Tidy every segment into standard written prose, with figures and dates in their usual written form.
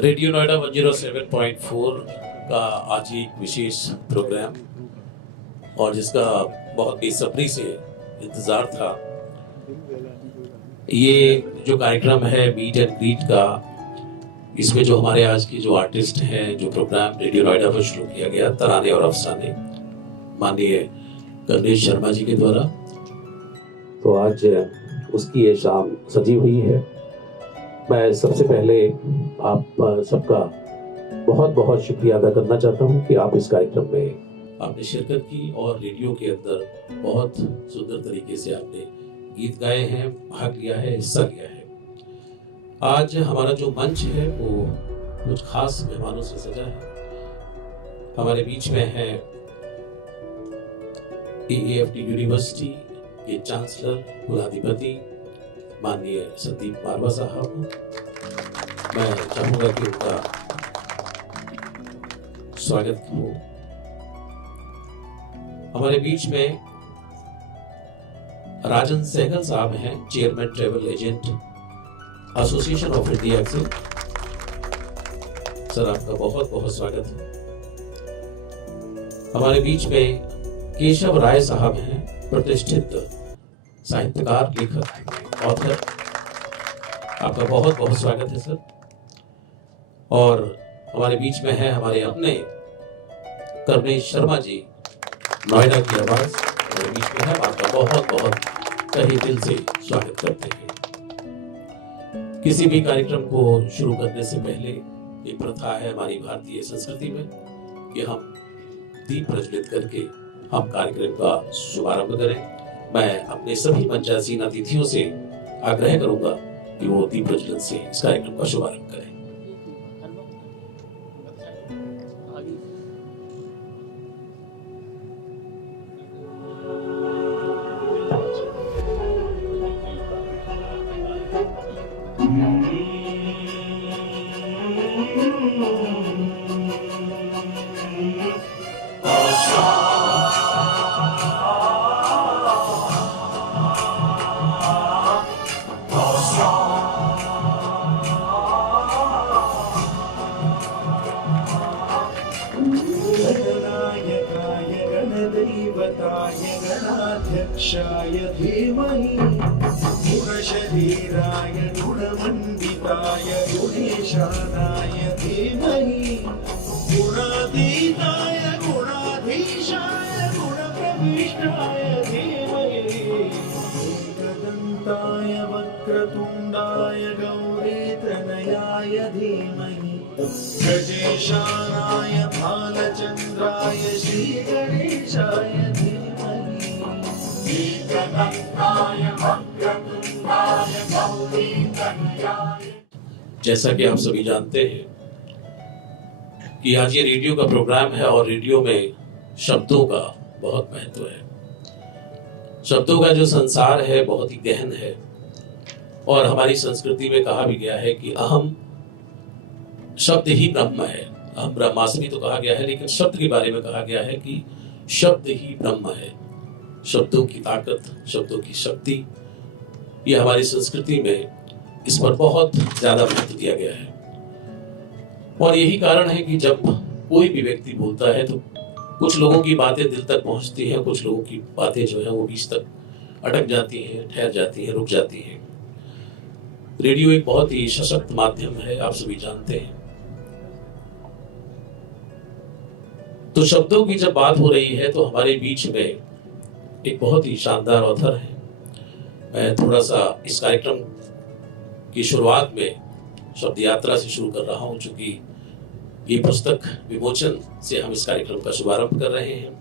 Radio Noida 107.4 का आज एक विशेष प्रोग्राम और जिसका बहुत बेसब्री से इंतज़ार था। ये जो कार्यक्रम है मीट एंड ग्रीट का, इसमें जो हमारे आज के जो आर्टिस्ट हैं, जो प्रोग्राम रेडियो नोएडा पर शुरू किया गया तराने और अफसाने माननीय कर्नेश शर्मा जी के द्वारा, तो आज उसकी ये शाम सजी हुई है। मैं सबसे पहले आप सबका बहुत बहुत शुक्रिया अदा करना चाहता हूं कि आप इस कार्यक्रम में आपने शिरकत की और रेडियो के अंदर बहुत सुंदर तरीके से आपने गीत गाए हैं, भाग लिया है, हिस्सा लिया है। आज हमारा जो मंच है वो कुछ खास मेहमानों से सजा है। हमारे बीच में है AAFT यूनिवर्सिटी के चांसलर कुलाधिपति माननीय संदीप मारवा साहब। मैं चाहूंगा कि उनका स्वागत हो। हमारे बीच में राजन सहगल साहब हैं, chairman travel agent association of India से। सर, आपका बहुत बहुत स्वागत है। हमारे बीच में केशव राय साहब हैं, प्रतिष्ठित साहित्यकार, लेखक, ऑथर। आपका बहुत बहुत स्वागत है सर। और हमारे बीच में है हमारे अपने कर्नेश शर्मा जी, नोएडा की आवाज हमारे बीच में है। आपका बहुत बहुत तहे दिल से स्वागत करते हैं। किसी भी कार्यक्रम को शुरू करने से पहले एक प्रथा है हमारी भारतीय संस्कृति में कि हम दीप प्रज्वलित करके हम कार्यक्रम का शुभारंभ करें। मैं अपने सभी मंचासीन अतिथियों से आग्रह करूंगा कि वो दीप प्रज्वलन से इस कार्यक्रम का शुभारंभ करें। गणाध्यक्षाय धीमहि गुणशरीराय गुणमण्डिताय गुणेशानाय धीमहि गुणातीताय गुणाधीशाय गुणप्रविष्टाय धीमहि एकदन्ताय वक्रतुण्डाय गौरीतनयाय धीमहि गजेशानाय भालचन्द्राय श्रीगणेशाय धीमहि। जैसा कि आप सभी जानते हैं कि आज ये रेडियो का प्रोग्राम है और रेडियो में शब्दों का बहुत महत्व है। शब्दों का जो संसार है बहुत ही गहन है और हमारी संस्कृति में कहा भी गया है कि अहम शब्द ही ब्रह्म है। अहम ब्रह्मास्मि तो कहा गया है, लेकिन शब्द के बारे में कहा गया है कि शब्द ही ब्रह्म है। शब्दों की ताकत, शब्दों की शक्ति, ये हमारी संस्कृति में इस पर बहुत ज्यादा महत्व दिया गया है। और यही कारण है कि जब कोई भी व्यक्ति बोलता है तो कुछ लोगों की बातें दिल तक पहुंचती हैं, कुछ लोगों की बातें जो है वो बीच तक अटक जाती हैं, ठहर जाती हैं, रुक जाती हैं। रेडियो एक बहुत ही सशक्त माध्यम है, आप सभी जानते हैं। तो शब्दों की जब बात हो रही है तो हमारे बीच में एक बहुत ही शानदार ऑथर है। मैं थोड़ा सा इस कार्यक्रम की शुरुआत में शब्द यात्रा से शुरू कर रहा हूं, चूंकि ये पुस्तक विमोचन से हम इस कार्यक्रम का शुभारंभ कर रहे हैं।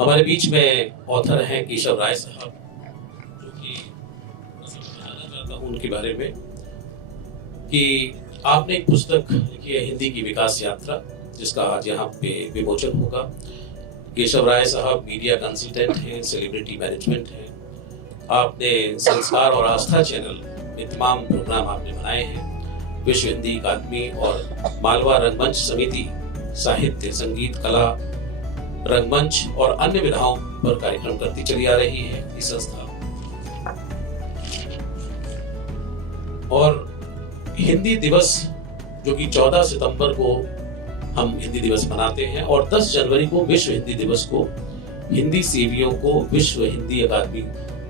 हमारे बीच में ऑथर हैं केशव राय साहब, जो कि जानना चाहता हूं उनके बारे में कि आपने एक पुस्तक लिखी है, हिंदी की विकास यात्रा, जिसका आज यहाँ पे विमोचन होगा। केशव राय साहब मीडिया कंसल्टेंट हैं, सेलिब्रिटी मैनेजमेंट है। आपने संस्कार और आस्था चैनल में तमाम प्रोग्राम आपने बनाए हैं। विश्व हिंदी अकादमी और मालवा रंगमंच समिति साहित्य, संगीत, कला, रंगमंच और अन्य विधाओं पर कार्यक्रम करती चली आ रही है ये संस्था। और हिंदी दिवस जो कि 14 सितंबर को हम हिंदी दिवस मनाते हैं, और 10 जनवरी को विश्व हिंदी दिवस को हिंदी सेवियों को विश्व हिंदी अकादमी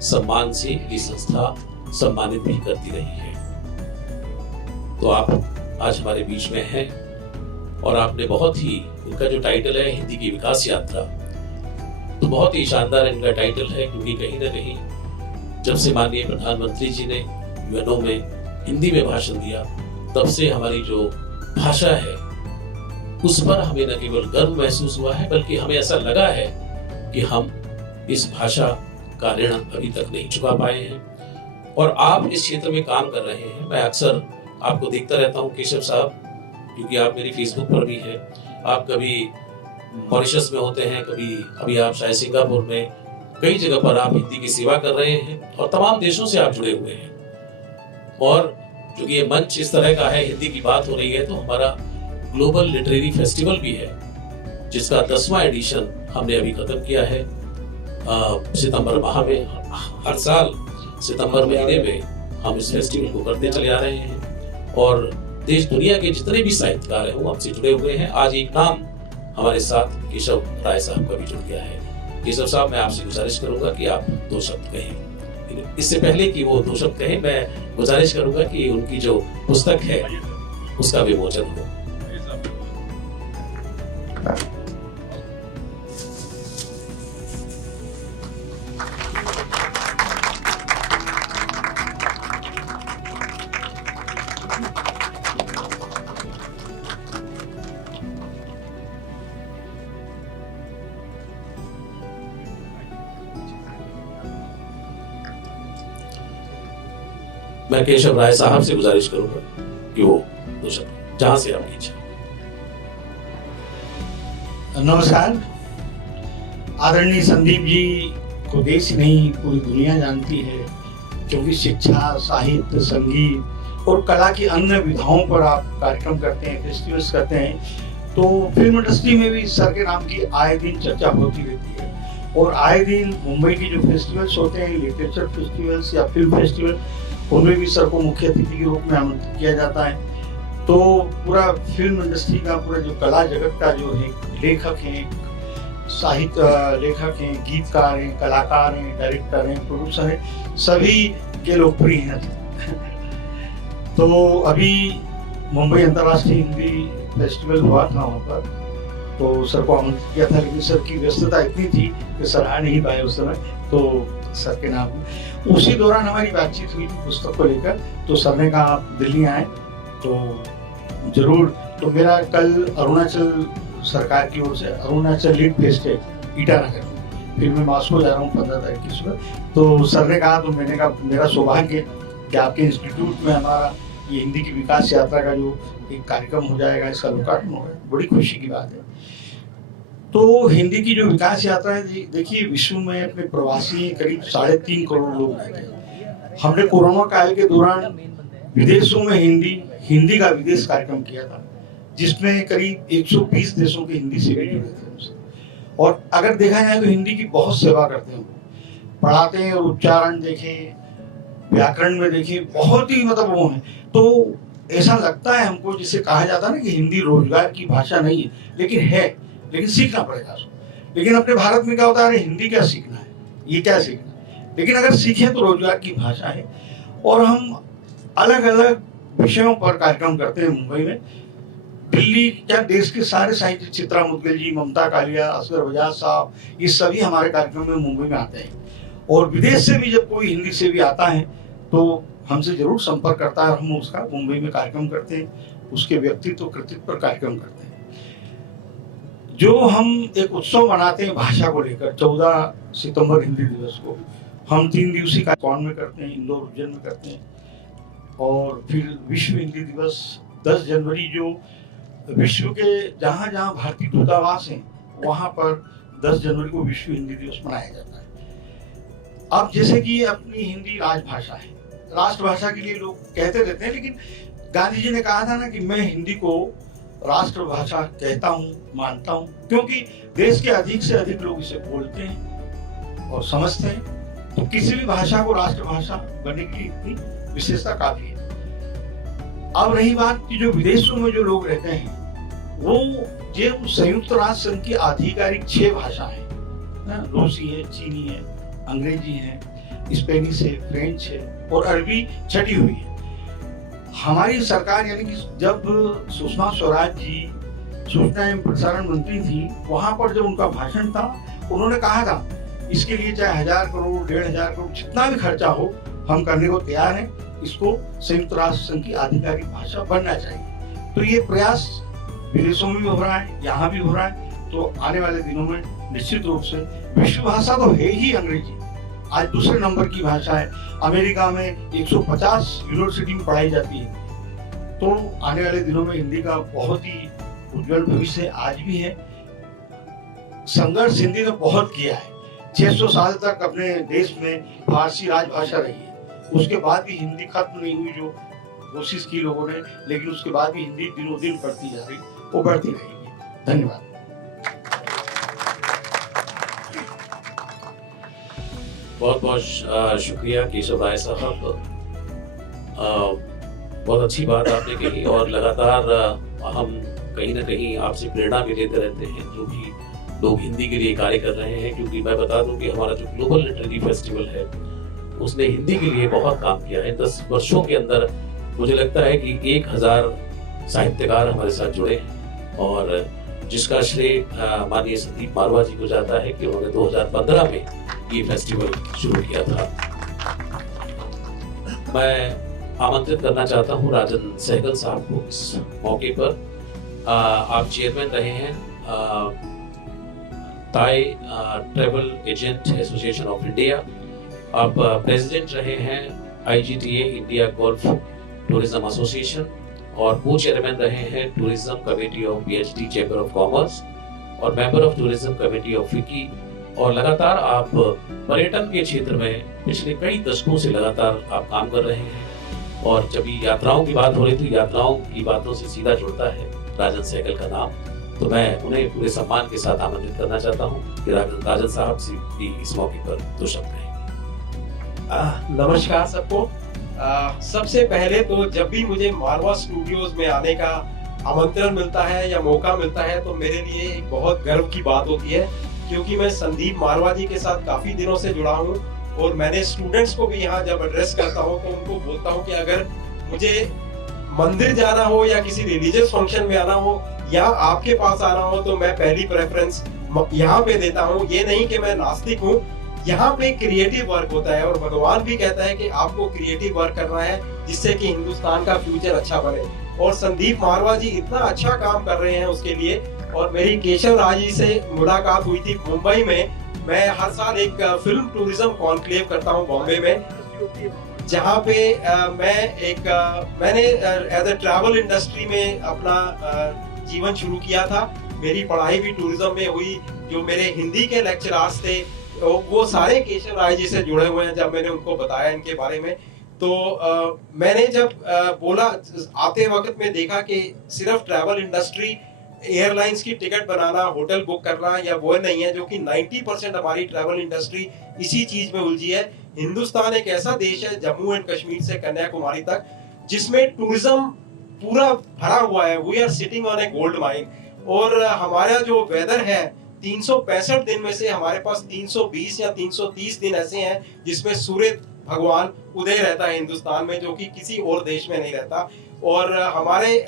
सम्मान से ये संस्था सम्मानित भी करती रही है। तो आप आज हमारे बीच में हैं, और आपने बहुत ही, इनका जो टाइटल है हिंदी की विकास यात्रा, तो बहुत ही शानदार इनका टाइटल है, क्योंकि कहीं ना कहीं जब से माननीय प्रधानमंत्री जी ने यूएनओ में हिंदी में भाषण दिया, तब से हमारी जो भाषा है उस पर हमें न केवल गर्व महसूस हुआ है, बल्कि हमें ऐसा लगा है कि हम इस भाषा का ऋण अभी तक नहीं चुका पाए हैं। और आप इस क्षेत्र में काम कर रहे हैं। मैं अक्सर आपको देखता रहता हूँ केशव साहब, क्योंकि आप मेरी फेसबुक पर भी हैं। आप कभी मॉरिशस में होते हैं, कभी अभी आप शायद सिंगापुर में, कई जगह पर आप हिंदी की सेवा कर रहे हैं, और तमाम देशों से आप जुड़े हुए हैं। और क्योंकि ये मंच इस तरह का है, हिंदी की बात हो रही है, तो हमारा ग्लोबल लिटरेरी फेस्टिवल भी है, जिसका 10वां एडिशन हमने अभी खत्म किया है सितंबर माह में। हर साल सितंबर महीने में हम इस फेस्टिवल को करते चले आ रहे हैं, और देश दुनिया के जितने भी साहित्यकार हैं वो हमसे जुड़े हुए हैं। आज एक नाम हमारे साथ केशव राय साहब का भी जुड़ गया है। केशव साहब, मैं आपसे गुजारिश करूंगा कि आप 2 शब्द कहें। इससे पहले कि वो 2 शब्द कहें, मैं गुजारिश करूंगा कि उनकी जो पुस्तक है उसका विमोचन हो। मैं केशव राय साहब से गुजारिश करूंगा कि वो 2 शब्द जहां से आप लीजिए। नमस्कार। आदरणीय संदीप जी को देश ही नहीं पूरी दुनिया जानती है, क्योंकि शिक्षा, साहित्य, संगीत और कला की अन्य विधाओं पर आप कार्यक्रम करते हैं, फेस्टिवल्स करते हैं। तो फिल्म इंडस्ट्री में भी सर के नाम की आए दिन चर्चा होती रहती है, और आए दिन मुंबई के जो फेस्टिवल्स होते हैं, लिटरेचर फेस्टिवल्स या फिल्म फेस्टिवल, उनमें भी सर को मुख्य अतिथि के रूप में आमंत्रित किया जाता है। तो पूरा फिल्म इंडस्ट्री का, पूरा जो कला जगत का जो है, लेखक हैं, साहित्य लेखक हैं, गीतकार हैं, कलाकार हैं, डायरेक्टर हैं, प्रोड्यूसर हैं, सभी के लोकप्रिय हैं। तो अभी मुंबई अंतर्राष्ट्रीय हिंदी फेस्टिवल हुआ था, वहाँ पर तो सर को आमंत्रित किया था, लेकिन सर की व्यस्तता इतनी थी कि सर आ नहीं पाए उस समय। तो सर के नाम उसी दौरान हमारी बातचीत हुई थी पुस्तक को लेकर। तो सर ने कहा आप दिल्ली आए तो जरूर। तो मेरा कल अरुणाचल सरकार की ओर से अरुणाचल लीड फेस्ट है ईटानगर में, फिर मैं मॉस्को जा रहा हूँ 15 तारीख की सुबह। तो सर ने कहा, तो मैंने कहा मेरा सौभाग्य कि आपके इंस्टीट्यूट में हमारा ये हिंदी की विकास यात्रा का जो एक कार्यक्रम हो जाएगा, इसका लोकार्पण होगा, बड़ी खुशी की बात है। तो हिंदी की जो विकास यात्रा है, देखिए विश्व में अपने प्रवासी करीब 3.5 करोड़ लोग रह गए। हमने कोरोना काल के दौरान विदेशों में हिंदी का विदेश कार्यक्रम किया था, जिसमें करीब 120 देशों के हिंदी सेवी जुड़े थे हमसे। और अगर देखा जाए तो हिंदी की बहुत सेवा करते हैं, पढ़ाते हैं, और उच्चारण देखें, व्याकरण में देखें, बहुत ही मतलब वो है। तो ऐसा लगता है हमको, जिसे कहा जाता है ना कि हिंदी रोजगार की भाषा नहीं है, लेकिन सीखना पड़ेगा उसको। लेकिन अपने भारत में क्या होता है, अरे हिंदी क्या सीखना है, ये क्या सीखना है। लेकिन अगर सीखें तो रोजगार की भाषा है। और हम अलग अलग विषयों पर कार्यक्रम करते हैं मुंबई में। दिल्ली क्या, देश के सारे साहित्य, चित्रा मुदगल जी, ममता कालिया, असगर बजाज साहब, ये सभी हमारे कार्यक्रम में मुंबई में आते हैं। और विदेश से भी जब कोई हिंदी से भी आता है तो हमसे जरूर संपर्क करता है, और हम उसका मुंबई में कार्यक्रम करते हैं, उसके व्यक्तित्व कृतित्व पर कार्यक्रम करते हैं। जो हम एक उत्सव मनाते हैं भाषा को लेकर, 14 सितंबर हिंदी दिवस को हम 3 दिवसीय कार्यक्रम में करते हैं, इंदौर उज्जैन में करते हैं। और फिर विश्व हिंदी दिवस 10 जनवरी, जो विश्व के जहाँ जहाँ भारतीय दूतावास हैं वहाँ पर 10 जनवरी को विश्व हिंदी दिवस मनाया जाता है। अब जैसे कि अपनी हिंदी राजभाषा है, राष्ट्रभाषा के लिए लोग कहते रहते हैं, लेकिन गांधी जी ने कहा था ना कि मैं हिंदी को राष्ट्रभाषा कहता हूँ, मानता हूँ, क्योंकि देश के अधिक से अधिक लोग इसे बोलते हैं और समझते हैं। तो किसी भी भाषा को राष्ट्रभाषा बनने की इतनी विशेषता काफी है। अब रही बात कि जो विदेशों में जो लोग रहते हैं वो जो संयुक्त राष्ट्र संघ की आधिकारिक 6 भाषाएं हैं, रूसी है, चीनी है, अंग्रेजी है, स्पेनिश है, फ्रेंच है और अरबी छठी हुई है। हमारी सरकार यानी कि जब सुषमा स्वराज जी सूचना एवं प्रसारण मंत्री थी, वहां पर जब उनका भाषण था उन्होंने कहा था इसके लिए चाहे 1000 करोड़ 1500 करोड़ जितना भी खर्चा हो हम करने को तैयार हैं, इसको संयुक्त राष्ट्र संघ की आधिकारिक भाषा बनना चाहिए। तो ये प्रयास विदेशों में भी हो रहा है, यहाँ भी हो रहा है। तो आने वाले दिनों में निश्चित रूप से विश्व भाषा तो है ही अंग्रेजी, आज दूसरे नंबर की भाषा है। अमेरिका में 150 यूनिवर्सिटी में पढ़ाई जाती है। तो आने वाले दिनों में हिंदी का बहुत ही उज्जवल भविष्य आज भी है। संघर्ष हिंदी ने बहुत किया है। 600 साल तक अपने देश में फारसी राजभाषा रही है, उसके बाद भी हिंदी खत्म नहीं हुई, जो कोशिश की लोगों ने, लेकिन उसके बाद भी हिंदी दिनों दिन बढ़ती जा रही, वो बढ़ती रहेगी। धन्यवाद। बहुत बहुत शुक्रिया केशव राय साहब, बहुत अच्छी बात आपने कही और लगातार हम कहीं ना कहीं आपसे प्रेरणा भी लेते रहते हैं जो भी लोग हिंदी के लिए कार्य कर रहे हैं। क्योंकि मैं बता दूं कि हमारा जो ग्लोबल लिटरेरी फेस्टिवल है उसने हिंदी के लिए बहुत काम किया है। 10 वर्षों के अंदर मुझे लगता है कि 1000 साहित्यकार हमारे साथ जुड़े हैं और जिसका श्रेय माननीय संदीप मारवा जी को जाता है कि उन्होंने 2015 में ये फेस्टिवल शुरू किया था। मैं आमंत्रित करना चाहता हूँ राजन सहगल साहब को इस मौके पर। आप चेयरमैन रहे हैं TAAI travel agent association of India, आप प्रेसिडेंट रहे हैं IGTA India golf tourism association और को चेयरमैन रहे हैं tourism committee of PhD chamber of commerce और member of tourism committee of FICCI. और लगातार आप पर्यटन के क्षेत्र में पिछले कई दशकों से लगातार आप काम कर रहे हैं और जब यात्राओं की बात हो रही तो यात्राओं की बातों से सीधा जुड़ता है राजन सहगल का नाम। तो मैं उन्हें पूरे सम्मान के साथ आमंत्रित करना चाहता हूँ कि राजन साहब से भी इस मौके पर 2 शब्द कहें। नमस्कार सबको। सबसे पहले तो जब भी मुझे मारवा स्टूडियोज में आने का आमंत्रण मिलता है या मौका मिलता है तो मेरे लिए एक बहुत गर्व की बात होती है, क्योंकि मैं संदीप मारवा जी के साथ काफी दिनों से जुड़ा हूँ और मैंने स्टूडेंट्स को भी यहाँ जब एड्रेस करता हूँ तो उनको बोलता हूँ कि अगर मुझे मंदिर जाना हो या किसी रिलीजियस फंक्शन में आना हो या आपके पास आना हो तो मैं पहली प्रेफरेंस यहाँ पे देता हूँ। ये नहीं कि मैं नास्तिक हूँ, यहाँ पे क्रिएटिव वर्क होता है और भगवान भी कहता है कि आपको क्रिएटिव वर्क करना है जिससे कि हिंदुस्तान का फ्यूचर अच्छा बने। और संदीप मारवा जी इतना अच्छा काम कर रहे हैं उसके लिए। और मेरी केशव राज जी से मुलाकात हुई थी मुंबई में। मैं हर साल एक फिल्म टूरिज्म कॉन्क्लेव करता हूँ बॉम्बे में, जहाँ पे मैंने एज ए ट्रैवल इंडस्ट्री में अपना जीवन शुरू किया था। मेरी पढ़ाई भी टूरिज्म में हुई। जो मेरे हिंदी के लेक्चरर्स थे वो सारे केशव राय जी से जुड़े हुए हैं। जब मैंने उनको बताया इनके बारे में तो मैंने जब बोला आते वक्त में देखा कि सिर्फ ट्रैवल इंडस्ट्री एयरलाइंस की टिकट बनाना, होटल बुक करना या वो नहीं है, जो कि 90% हमारी ट्रैवल इंडस्ट्री इसी चीज में उलझी है। हिंदुस्तान एक ऐसा देश है जम्मू एंड कश्मीर से कन्याकुमारी तक जिसमें टूरिज्म पूरा भरा हुआ है। We are sitting on a gold mine. और हमारा जो वेदर है 365 दिन में से हमारे पास 320 या 330 दिन ऐसे हैं जिसमें सूर्य भगवान उदय रहता है हिंदुस्तान में, जो कि किसी और देश में नहीं रहता। और हमारे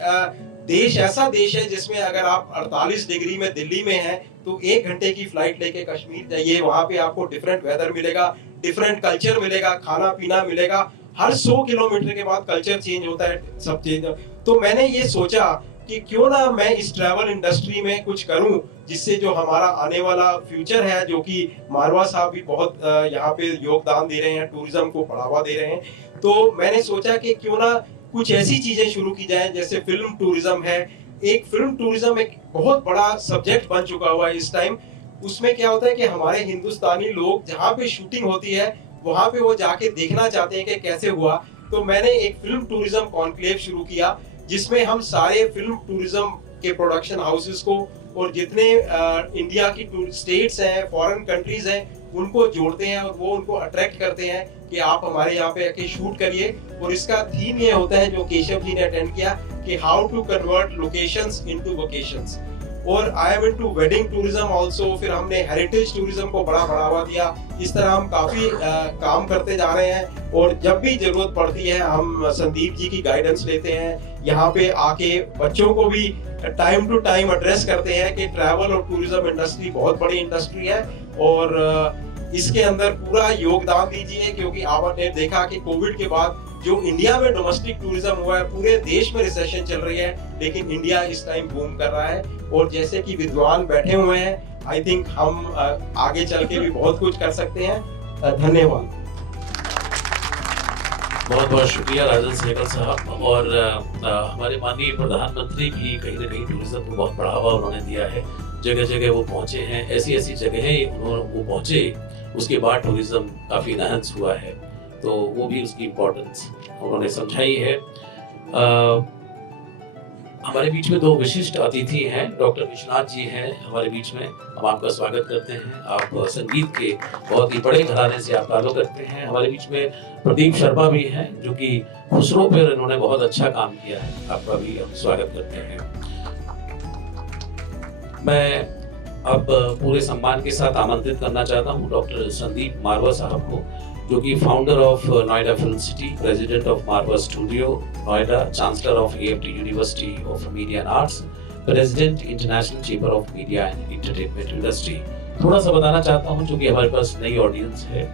देश ऐसा देश है जिसमें अगर आप 48 डिग्री में दिल्ली में हैं तो 1 घंटे की फ्लाइट लेके कश्मीर जाइए, वहां पे आपको डिफरेंट वेदर मिलेगा, डिफरेंट कल्चर मिलेगा, खाना पीना मिलेगा। हर 100 किलोमीटर के बाद कल्चर चेंज होता है, सब चेंज। तो मैंने ये सोचा कि क्यों ना मैं इस ट्रैवल इंडस्ट्री में कुछ करूं जिससे जो हमारा आने वाला फ्यूचर है, जो कि मारवा साहब भी बहुत यहाँ पे योगदान दे रहे हैं, टूरिज्म को बढ़ावा दे रहे हैं। तो मैंने सोचा कि क्यों ना कुछ ऐसी चीजें शुरू की जाएं जैसे फिल्म टूरिज्म है। एक फिल्म टूरिज्म एक बहुत बड़ा सब्जेक्ट बन चुका हुआ है इस टाइम। उसमें क्या होता है कि हमारे हिंदुस्तानी लोग जहाँ पे शूटिंग होती है वहां पे वो जाके देखना चाहते हैं कि कैसे हुआ। तो मैंने एक फिल्म टूरिज्म कॉन्क्लेव शुरू किया जिसमें हम सारे फिल्म टूरिज्म के प्रोडक्शन हाउसेस को और जितने इंडिया की स्टेट्स हैं, फॉरेन कंट्रीज हैं, उनको जोड़ते हैं और वो उनको अट्रैक्ट करते हैं कि आप हमारे यहाँ पे आके शूट करिए। और इसका थीम ये होता है जो केशव जी ने अटेंड किया कि how to convert locations into vocations. और I am into wedding tourism also. फिर हमने हेरिटेज टूरिज्म को बड़ा बढ़ावा दिया। इस तरह हम काफी काम करते जा रहे हैं और जब भी जरूरत पड़ती है हम संदीप जी की गाइडेंस लेते हैं। यहाँ पे आके बच्चों को भी टाइम टू टाइम एड्रेस करते हैं कि ट्रैवल और टूरिज्म इंडस्ट्री बहुत बड़ी इंडस्ट्री है और इसके अंदर पूरा योगदान दीजिए, क्योंकि आपने देखा कि कोविड के बाद जो इंडिया में डोमेस्टिक टूरिज्म हुआ है, पूरे देश में रिसेशन चल रही है, लेकिन इंडिया इस टाइम बूम कर रहा है। और जैसे कि विद्वान बैठे हुए हैं, आई थिंक हम आगे चल के भी बहुत कुछ कर सकते हैं। धन्यवाद। बहुत बहुत शुक्रिया राजन सहगल साहब। और हमारे माननीय प्रधानमंत्री भी कहीं ना कहीं टूरिज्म को बहुत बढ़ावा उन्होंने दिया है। जगह जगह वो पहुंचे हैं, ऐसी ऐसी जगहें वो पहुंचे, उसके बाद टूरिज्म काफी एनहांस हुआ है, तो वो भी उसकी इम्पोर्टेंस उन्होंने समझाई है। हमारे बीच में दो विशिष्ट अतिथि हैं, डॉक्टर विश्वनाथ जी हैं हमारे बीच में, हम आपका स्वागत करते हैं। आप संगीत के बहुत ही बड़े घराने से आप ताल्लुक रखते हैं। हमारे बीच में प्रदीप शर्मा भी हैं जो कि खुसरो पर इन्होंने बहुत अच्छा काम किया है, आपका भी हम स्वागत करते हैं। मैं अब पूरे सम्मान के साथ आमंत्रित करना चाहता हूँ डॉक्टर संदीप मारवा साहब को, जो कि founder of Noida film city, president of Marwah studio Noida, chancellor of AFT university of media and arts, president international chamber of media and entertainment industry. थोड़ा सा बताना चाहता हूँ क्योंकि हमारे पास नई ऑडियंस है।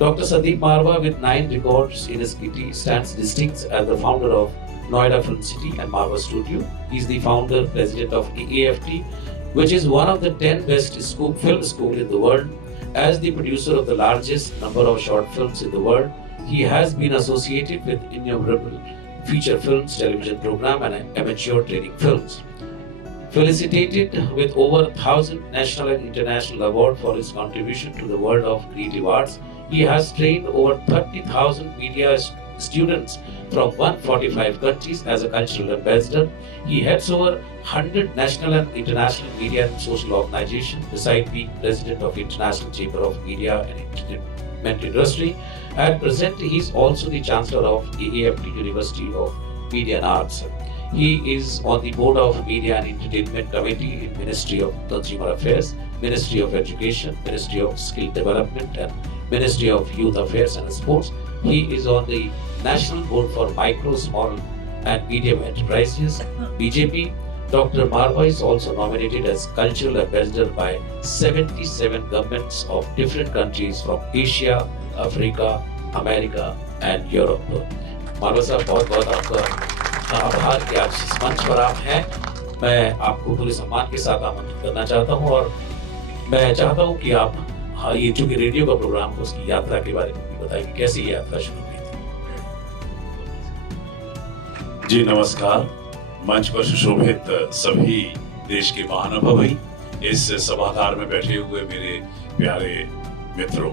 Doctor Sandeep Marwah with 9 records in his kitty stands distinct as the founder of Noida Film City and Marva Studio. He is the founder, president of AFT, which is one of the 10 best film school in the world. As the producer of the largest number of short films in the world, he has been associated with innumerable feature films, television program, and amateur training films. Felicitated with over 1,000 national and international awards for his contribution to the world of creative arts, he has trained over 30,000 media students from 145 countries as a cultural ambassador. He heads over 100 national and international media and social organizations, besides being president of International Chamber of Media and Entertainment Industry. At present, he is also the chancellor of AFT University of Media and Arts. He is on the board of Media and Entertainment Committee in Ministry of Consumer Affairs, Ministry of Education, Ministry of Skill Development, and Ministry of Youth Affairs and Sports. He is on the National Board for Micro, Small and Medium Enterprises, BJP. Dr. Marva is also nominated as Cultural Ambassador by 77 governments of different countries from Asia, Africa, America and Europe. मारवा साहब बहुत बहुत आपका आभार कि आज इस मंच पर आप हैं। मैं आपको पूरे सम्मान के साथ आमंत्रित करना चाहता हूं और मैं चाहता हूं कि आप ये चूंकि रेडियो का प्रोग्राम है उसकी यात्रा के बारे में भी बताइए, कैसी ये यात्रा शुरू हुई थी। जी नमस्कार। मंच पर सुशोभित सभी देश के महानुभाव, इस सभागार में बैठे हुए मेरे प्यारे मित्रों,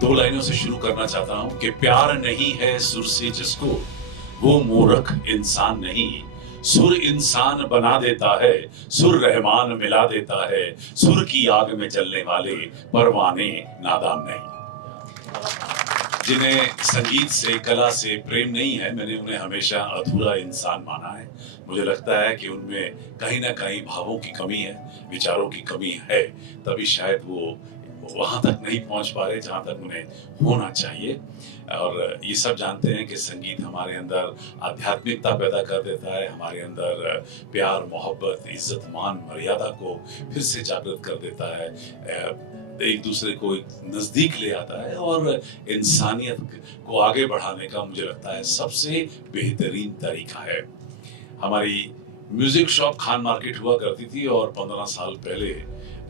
दो लाइनों से शुरू करना चाहता हूं कि प्यार नहीं है सुर से जिसको, वो मूर्ख इंसान नहीं, सुर इंसान बना देता है, सुर रहमान मिला देता है, सुर की आग में जलने वाले परवाने नादान नहीं। जिन्हें संगीत से, कला से प्रेम नहीं है, मैंने उन्हें हमेशा अधूरा इंसान माना है। मुझे लगता है कि उनमें कहीं ना कहीं भावों की कमी है, विचारों की कमी है, तभी शायद वो वहां तक नहीं पहुंच पा रहे जहां तक उन्हें होना चाहिए। और ये सब जानते हैं कि संगीत हमारे अंदर आध्यात्मिकता पैदा कर देता है, हमारे अंदर प्यार, मोहब्बत, इज्जत, मान, मर्यादा को फिर से जागृत कर देता है, एक दूसरे को नजदीक ले आता है और इंसानियत को आगे बढ़ाने का मुझे लगता है सबसे बेहतरीन तरीका है। हमारी म्यूजिक शॉप खान मार्केट हुआ करती थी और 15 साल पहले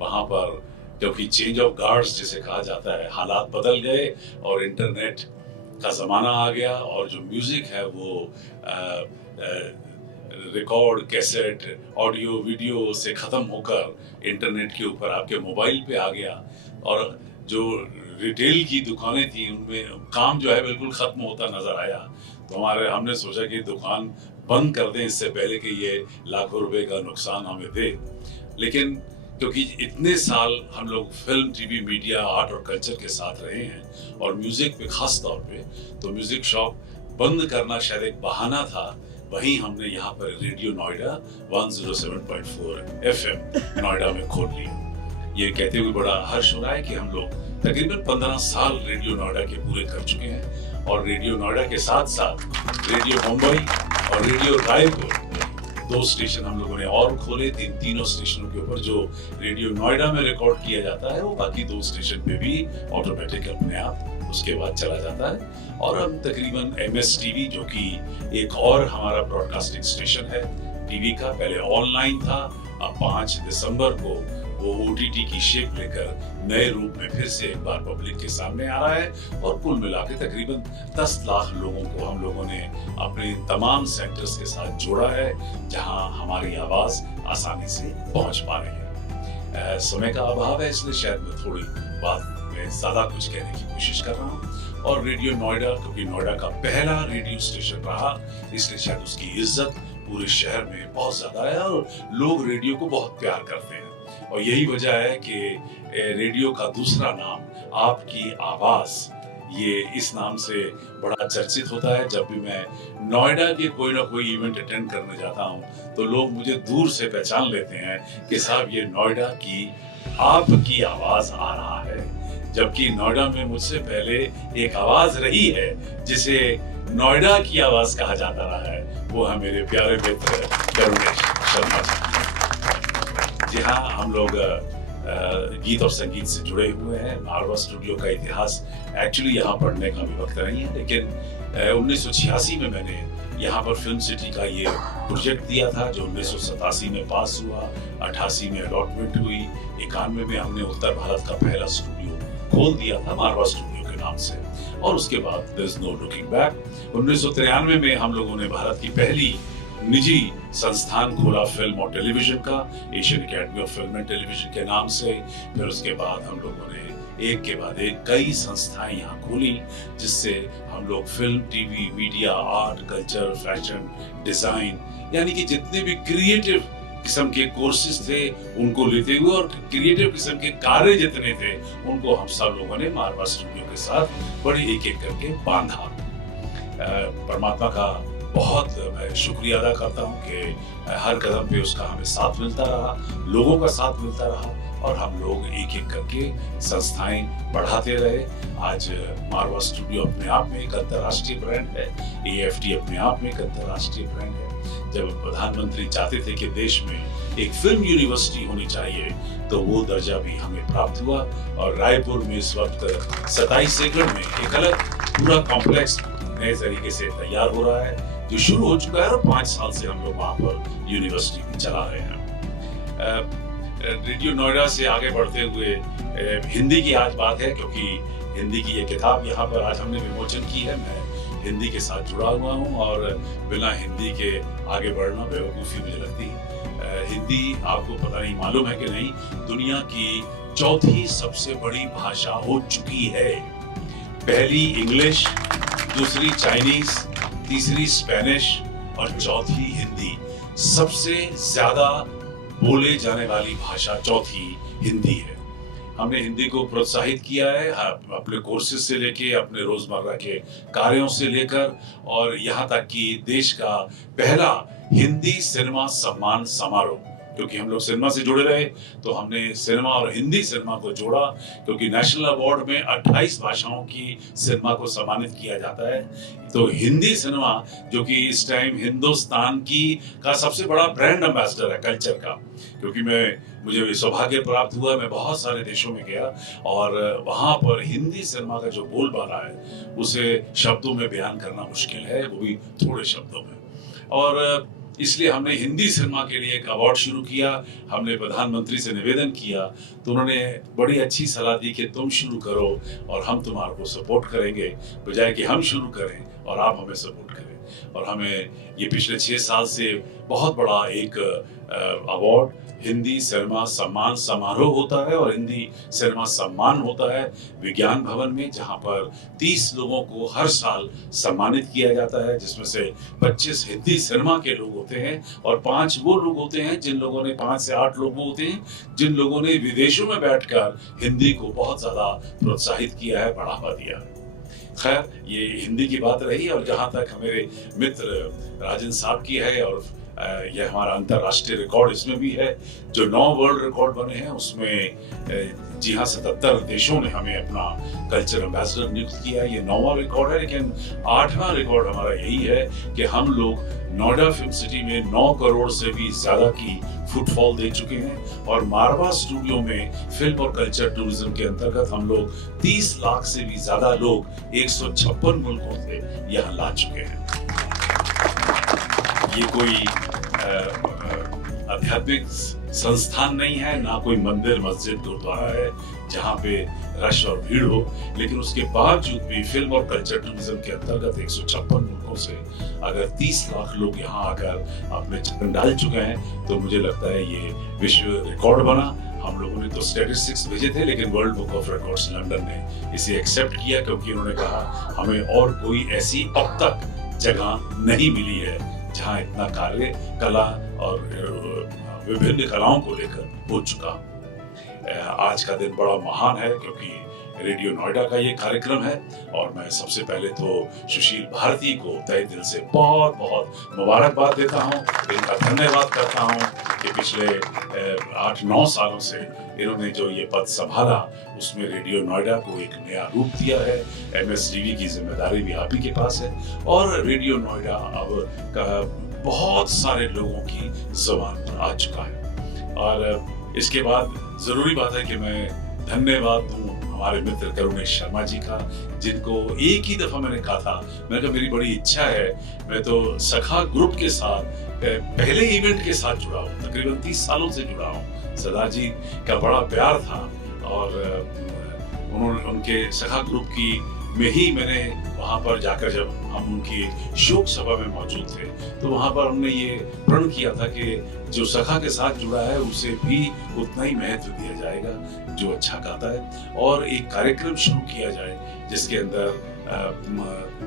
वहां पर, क्योंकि चेंज ऑफ गार्ड्स जिसे कहा जाता है, हालात बदल गए और इंटरनेट का जमाना आ गया और जो म्यूजिक है वो रिकॉर्ड, कैसेट, ऑडियो, वीडियो से खत्म होकर इंटरनेट के ऊपर आपके मोबाइल पे आ गया। और जो रिटेल की दुकानें थी उनमें काम जो है बिल्कुल खत्म होता नजर आया। तो हमने सोचा कि दुकान बंद कर दें इससे पहले कि ये लाखों रुपए का नुकसान हमें दे। लेकिन क्योंकि इतने साल हम लोग फिल्म, टीवी, मीडिया, आर्ट और कल्चर के साथ रहे हैं और म्यूजिक पे खास तौर पे, तो म्यूजिक शॉप बंद करना शायद एक बहाना था। वहीं हमने यहाँ पर रेडियो नोएडा 107.4 FM नोएडा में खोल लिया। ये कहते हुए बड़ा हर्ष हो रहा है कि हम लोग तकरीबन 15 साल रेडियो नोएडा के पूरे कर चुके हैं और रेडियो नोएडा के साथ साथ रेडियो मुंबई और रेडियो रायपुर 2 स्टेशन हम लोगों ने और खोले। तीनों स्टेशनों के ऊपर जो रेडियो नोएडा में रिकॉर्ड किया जाता है वो बाकी 2 स्टेशन पे भी ऑटोमेटिक अपने आप उसके बाद चला जाता है। और हम तकरीबन MS-TV जो कि एक और हमारा ब्रॉडकास्टिंग स्टेशन है टीवी का, पहले ऑनलाइन था, अब 5 दिसंबर को वो OTT की शेप लेकर नए रूप में फिर से एक बार पब्लिक के सामने आ रहा है। और कुल मिला के तकरीबन 10 लाख लोगों को हम लोगों ने अपने तमाम सेक्टर्स के साथ जोड़ा है जहां हमारी आवाज आसानी से पहुंच पा रही है। समय का अभाव है इसलिए शायद मैं थोड़ी बात में ज्यादा कुछ कहने की कोशिश कर रहा हूँ। और रेडियो नोएडा क्योंकि नोएडा का पहला रेडियो स्टेशन रहा इसलिए शायद उसकी इज्जत पूरे शहर में बहुत ज्यादा है और लोग रेडियो को बहुत प्यार करते हैं। और यही वजह है कि रेडियो का दूसरा नाम आपकी आवाज, ये इस नाम से बड़ा चर्चित होता है। जब भी मैं नोएडा के कोई ना कोई इवेंट अटेंड करने जाता हूं तो लोग मुझे दूर से पहचान लेते हैं कि साहब ये नोएडा की आपकी आवाज आ रहा है। जबकि नोएडा में मुझसे पहले एक आवाज रही है जिसे नोएडा की आवाज कहा जाता रहा है, वो है मेरे प्यारे मित्र करुणेश शर्मा जी। जी हाँ, हम लोग गीत और संगीत से जुड़े हुए हैं। मारवा स्टूडियो का इतिहास एक्चुअली यहाँ पढ़ने का भी वक्त नहीं है, लेकिन 1986 में मैंने यहाँ पर फिल्म सिटी का ये प्रोजेक्ट दिया था जो 1987 में पास हुआ, 88 में अलॉटमेंट हुई, 91 में हमने उत्तर भारत का पहला स्टूडियो खोल दिया था मारवा स्टूडियो के नाम से। और उसके बाद there is no looking back. 1993 में हम लोगों ने भारत की पहली निजी संस्थान खोला फिल्म और टेलीविजन का, Asian academy of film and television के नाम से। फिर उसके बाद हम लोगों ने एक के बाद एक कई संस्थाएं यहाँ खोली जिससे हम लोग film, TV, media, art, culture, fashion, design यानी कि जितने भी क्रिएटिव किस्म के कोर्सेज थे उनको लेते हुए और क्रिएटिव किस्म के कार्य जितने थे उनको हम सब लोगों ने मारवा स्टूडियो के साथ बड़े एक एक करके बांधा। परमात्मा का बहुत मैं शुक्रिया अदा करता हूँ कि हर कदम पे उसका हमें साथ मिलता रहा, लोगों का साथ मिलता रहा और हम लोग एक एक करके संस्थाएं बढ़ाते रहे। आज मारवा स्टूडियो अपने आप में एक अंतर्राष्ट्रीय ब्रांड है, AFT अपने आप में एक अंतर्राष्ट्रीय ब्रांड है। जब प्रधानमंत्री चाहते थे कि देश में एक फिल्म यूनिवर्सिटी होनी चाहिए तो वो दर्जा भी हमें प्राप्त हुआ और रायपुर में इस वक्त 27 एकड़ में एक अलग पूरा कॉम्प्लेक्स नए तरीके से तैयार हो रहा है जो शुरू हो चुका है और 5 साल से हम लोग वहाँ पर यूनिवर्सिटी भी चला रहे हैं। रेडियो नोएडा से आगे बढ़ते हुए हिंदी की आज बात है क्योंकि हिंदी की ये किताब यहाँ पर आज हमने विमोचन की है। मैं हिंदी के साथ जुड़ा हुआ हूँ और बिना हिंदी के आगे बढ़ना बेवकूफ़ी मुझे लगती है। हिंदी आपको पता नहीं मालूम है कि नहीं, दुनिया की 4थी सबसे बड़ी भाषा हो चुकी है। पहली इंग्लिश, दूसरी चाइनीज, तीसरी स्पेनिश और चौथी हिंदी। सबसे ज्यादा बोले जाने वाली भाषा चौथी हिंदी है। हमने हिंदी को प्रोत्साहित किया है अपने कोर्सेज से लेके, अपने रोजमर्रा के कार्यों से लेकर और यहाँ तक कि देश का पहला हिंदी सिनेमा सम्मान समारोह, क्योंकि हम लोग सिनेमा से जुड़े रहे तो हमने सिनेमा और हिंदी सिनेमा को जोड़ा क्योंकि नेशनल अवार्ड में 28 भाषाओं की सिनेमा को सम्मानित किया जाता है। तो हिंदी सिनेमा जो कि इस टाइम हिंदुस्तान की का सबसे बड़ा ब्रांड एम्बेसडर है कल्चर का, क्योंकि मुझे सौभाग्य प्राप्त हुआ, मैं बहुत सारे देशों में गया और वहाँ पर हिंदी सिनेमा का जो बोलबाला है उसे शब्दों में बयान करना मुश्किल है, वो भी थोड़े शब्दों में। और इसलिए हमने हिंदी सिनेमा के लिए एक अवार्ड शुरू किया। हमने प्रधानमंत्री से निवेदन किया तो उन्होंने बड़ी अच्छी सलाह दी कि तुम शुरू करो और हम तुम्हारे को सपोर्ट करेंगे, बजाय कि हम शुरू करें और आप हमें सपोर्ट करें। और हमें ये पिछले 6 साल से बहुत बड़ा एक अवार्ड हिंदी सिनेमा सम्मान समारोह होता है और हिंदी सिनेमा सम्मान होता है विज्ञान भवन में, जहां पर 30 लोगों को हर साल सम्मानित किया जाता है, जिसमें से 25 हिंदी सिनेमा के लोग होते हैं और 5 वो लोग होते हैं जिन लोगों ने 5 से 8 लोग होते हैं जिन लोगों ने विदेशों में बैठकर हिंदी को बहुत ज्यादा प्रोत्साहित किया है, बढ़ावा दिया है। खैर, ये हिंदी की बात रही और जहां तक मेरे मित्र राजन साहब की है और यह हमारा अंतरराष्ट्रीय रिकॉर्ड इसमें भी है, जो 9 वर्ल्ड रिकॉर्ड बने हैं उसमें जी हाँ 77 देशों ने हमें अपना कल्चर एम्बेसडर नियुक्त किया। ये 9वां रिकॉर्ड है, लेकिन 8वां रिकॉर्ड हमारा यही है कि हम लोग नोएडा फिल्म सिटी में 9 करोड़ से भी ज्यादा की फुटफॉल दे चुके हैं और मारवा स्टूडियो में फिल्म और कल्चर टूरिज्म के अंतर्गत हम लोग 30 लाख से भी ज्यादा लोग 156 मुल्कों से यहाँ ला चुके हैं। ये कोई आध्यात्मिक संस्थान नहीं है, ना कोई मंदिर मस्जिद गुरुद्वारा है जहाँ पे रश और भीड़ हो, लेकिन उसके बावजूद भी फिल्म और कल्चर टूरिज्म के अंतर्गत 156 मुल्कों से अगर 30 लाख लोग यहाँ आकर अपने चरण डाल चुके हैं तो मुझे लगता है ये विश्व रिकॉर्ड बना। हम लोगों ने तो स्टैटिस्टिक्स भेजे थे, लेकिन world book of records London ने इसे एक्सेप्ट किया क्योंकि उन्होंने कहा हमें और कोई ऐसी अब तक जगह नहीं मिली है जहाँ इतना कार्य कला और विभिन्न कलाओं को लेकर हो चुका। आज का दिन बड़ा महान है क्योंकि रेडियो नोएडा का ये कार्यक्रम है और मैं सबसे पहले तो सुशील भारती को तहे दिल से बहुत बहुत मुबारकबाद देता हूँ, इनका धन्यवाद करता हूँ कि पिछले 8-9 सालों से इन्होंने जो ये पद संभाला उसमें रेडियो नोएडा को एक नया रूप दिया है। MSDV की जिम्मेदारी भी आप ही के पास है और रेडियो नोएडा अब बहुत सारे लोगों की जुबान पर आ चुका है। और इसके बाद जरूरी बात है कि मैं धन्यवाद दूं हमारे मित्र करुणेश शर्मा जी का, जिनको एक ही दफा मैंने कहा था, मैंने कहा मेरी बड़ी इच्छा है, मैं तो सखा ग्रुप के साथ पहले इवेंट के साथ जुड़ा हूँ, तकरीबन 30 सालों से जुड़ा हूँ। सरदार जी का बड़ा प्यार था और उन्होंने उनके सखा ग्रुप की में ही मैंने वहां पर जाकर जब हम उनकी शोक सभा में मौजूद थे तो वहां पर हमने ये प्रण किया था कि जो सखा के साथ जुड़ा है उसे भी उतना ही महत्व दिया जाएगा जो अच्छा गाता है और एक कार्यक्रम शुरू किया जाए जिसके अंदर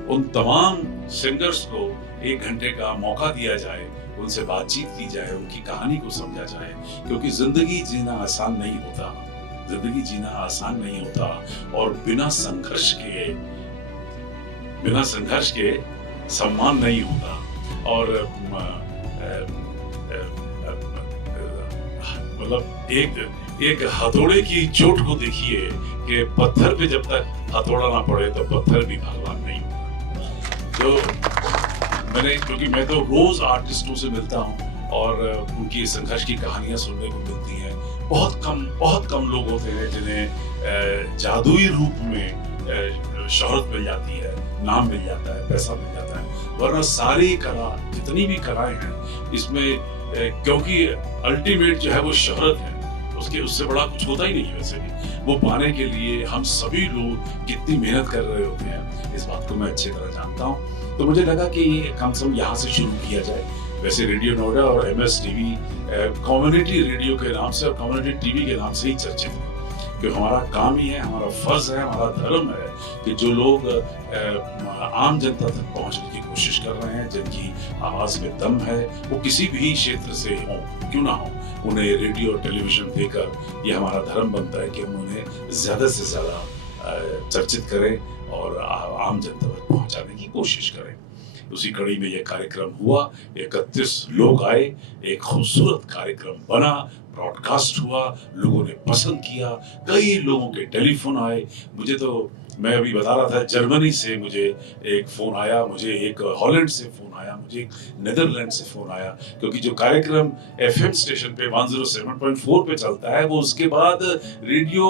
उन तमाम सिंगर्स को 1 घंटे का मौका दिया जाए, उनसे बातचीत की जाए, उनकी कहानी को समझा जाए, क्योंकि जिंदगी जीना आसान नहीं होता, जिंदगी जीना आसान नहीं होता और बिना संघर्ष के सम्मान नहीं होता। और मतलब एक हथौड़े की चोट को देखिए कि पत्थर पे जब तक हथौड़ा ना पड़े तो पत्थर भी भगवान नहीं होता। तो क्योंकि मैं तो रोज आर्टिस्टों से मिलता हूँ और उनकी संघर्ष की कहानियां सुनने को मिलती हैं। बहुत कम लोग होते हैं जिन्हें जादुई रूप में शोहरत मिल जाती है, नाम मिल जाता है, पैसा मिल जाता है, वरना सारी कला जितनी भी कलाएं हैं इसमें क्योंकि अल्टीमेट जो है वो शोहरत है, उससे बड़ा कुछ होता ही नहीं है। वैसे भी वो पाने के लिए हम सभी लोग कितनी मेहनत कर रहे होते हैं इस बात को मैं अच्छी तरह जानता हूँ। तो मुझे लगा कि कम से कम यहाँ से शुरू किया जाए। वैसे रेडियो नोएडा और MSDV कम्युनिटी रेडियो के नाम से और कम्युनिटी टीवी के नाम से ही चर्चित है, क्योंकि हमारा काम ही है, हमारा फर्ज है, हमारा धर्म है कि जो लोग आम जनता तक पहुंचने की कोशिश कर रहे हैं, जिनकी आवाज में दम है, वो किसी भी क्षेत्र से हो क्यों ना हो, उन्हें रेडियो और टेलीविजन देकर ये हमारा धर्म बनता है कि हम उन्हें ज्यादा से ज्यादा चर्चित करें और आम जनता तक पहुंचाने की कोशिश करें। उसी कड़ी में यह कार्यक्रम हुआ, 31 लोग आए, एक खूबसूरत कार्यक्रम बना, ब्रॉडकास्ट हुआ, लोगों ने पसंद किया, कई लोगों के टेलीफोन आए। मुझे तो, मैं अभी बता रहा था, जर्मनी से मुझे एक फोन आया, मुझे एक हॉलैंड से फोन आया, मुझे एक नीदरलैंड से फोन आया, क्योंकि जो कार्यक्रम FM स्टेशन पे 107.4 पे चलता है वो उसके बाद रेडियो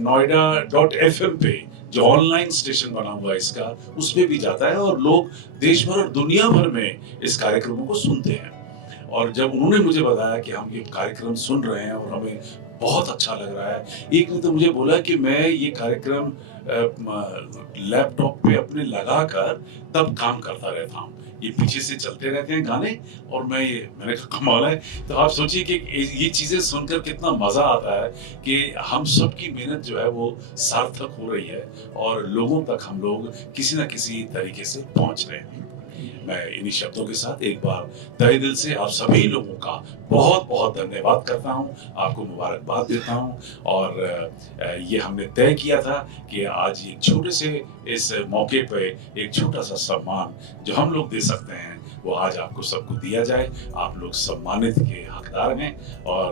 noida.fm पे जो ऑनलाइन स्टेशन बना हुआ है इसका, उसमें भी जाता है और लोग देश भर और दुनिया भर में इस कार्यक्रमों को सुनते हैं। और जब उन्होंने मुझे बताया कि हम ये कार्यक्रम सुन रहे हैं और हमें बहुत अच्छा लग रहा है। एक ने तो मुझे बोला कि मैं ये कार्यक्रम लैपटॉप पे अपने लगाकर तब काम करता रहता हूँ, ये पीछे से चलते रहते हैं गाने और मैंने कहा कमाल है। तो आप सोचिए कि ये चीजें सुनकर कितना मजा आता है कि हम सब की मेहनत जो है वो सार्थक हो रही है और लोगों तक हम लोग किसी ना किसी तरीके से पहुंच रहे हैं। मैं इन्हीं शब्दों के साथ एक बार तहे दिल से आप सभी लोगों का बहुत बहुत धन्यवाद करता हूं, आपको मुबारकबाद देता हूं। और ये हमने तय किया था कि आज एक छोटे से इस मौके पे एक छोटा सा सम्मान जो हम लोग दे सकते हैं वो आज आपको सबको दिया जाए। आप लोग सम्मानित के हकदार हैं और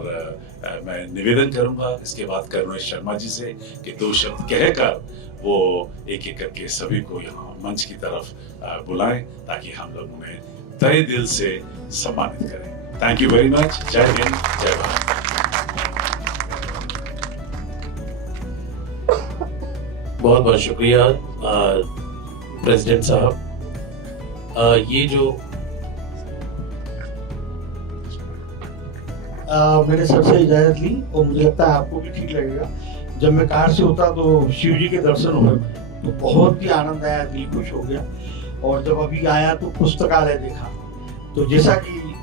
मैं निवेदन करूंगा इसके बाद करुणेश शर्मा जी से कि 2 शब्द कहकर वो एक एक करके सभी को यहाँ मंच की तरफ बुलाएं ताकि हम लोग उन्हें तहे दिल से सम्मानित करें। Thank you very much. जय हिंद, जय भारत। बहुत बहुत शुक्रिया प्रेसिडेंट साहब। ये जो मैंने सबसे इजाजत ली और मुझे लगता है आपको भी ठीक लगेगा। जब मैं कार से उतरा तो शिव जी के दर्शन हुए तो बहुत ही आनंद आया, दिल खुश हो गया। और जब अभी आया तो पुस्तकालय देखा तो जैसा कि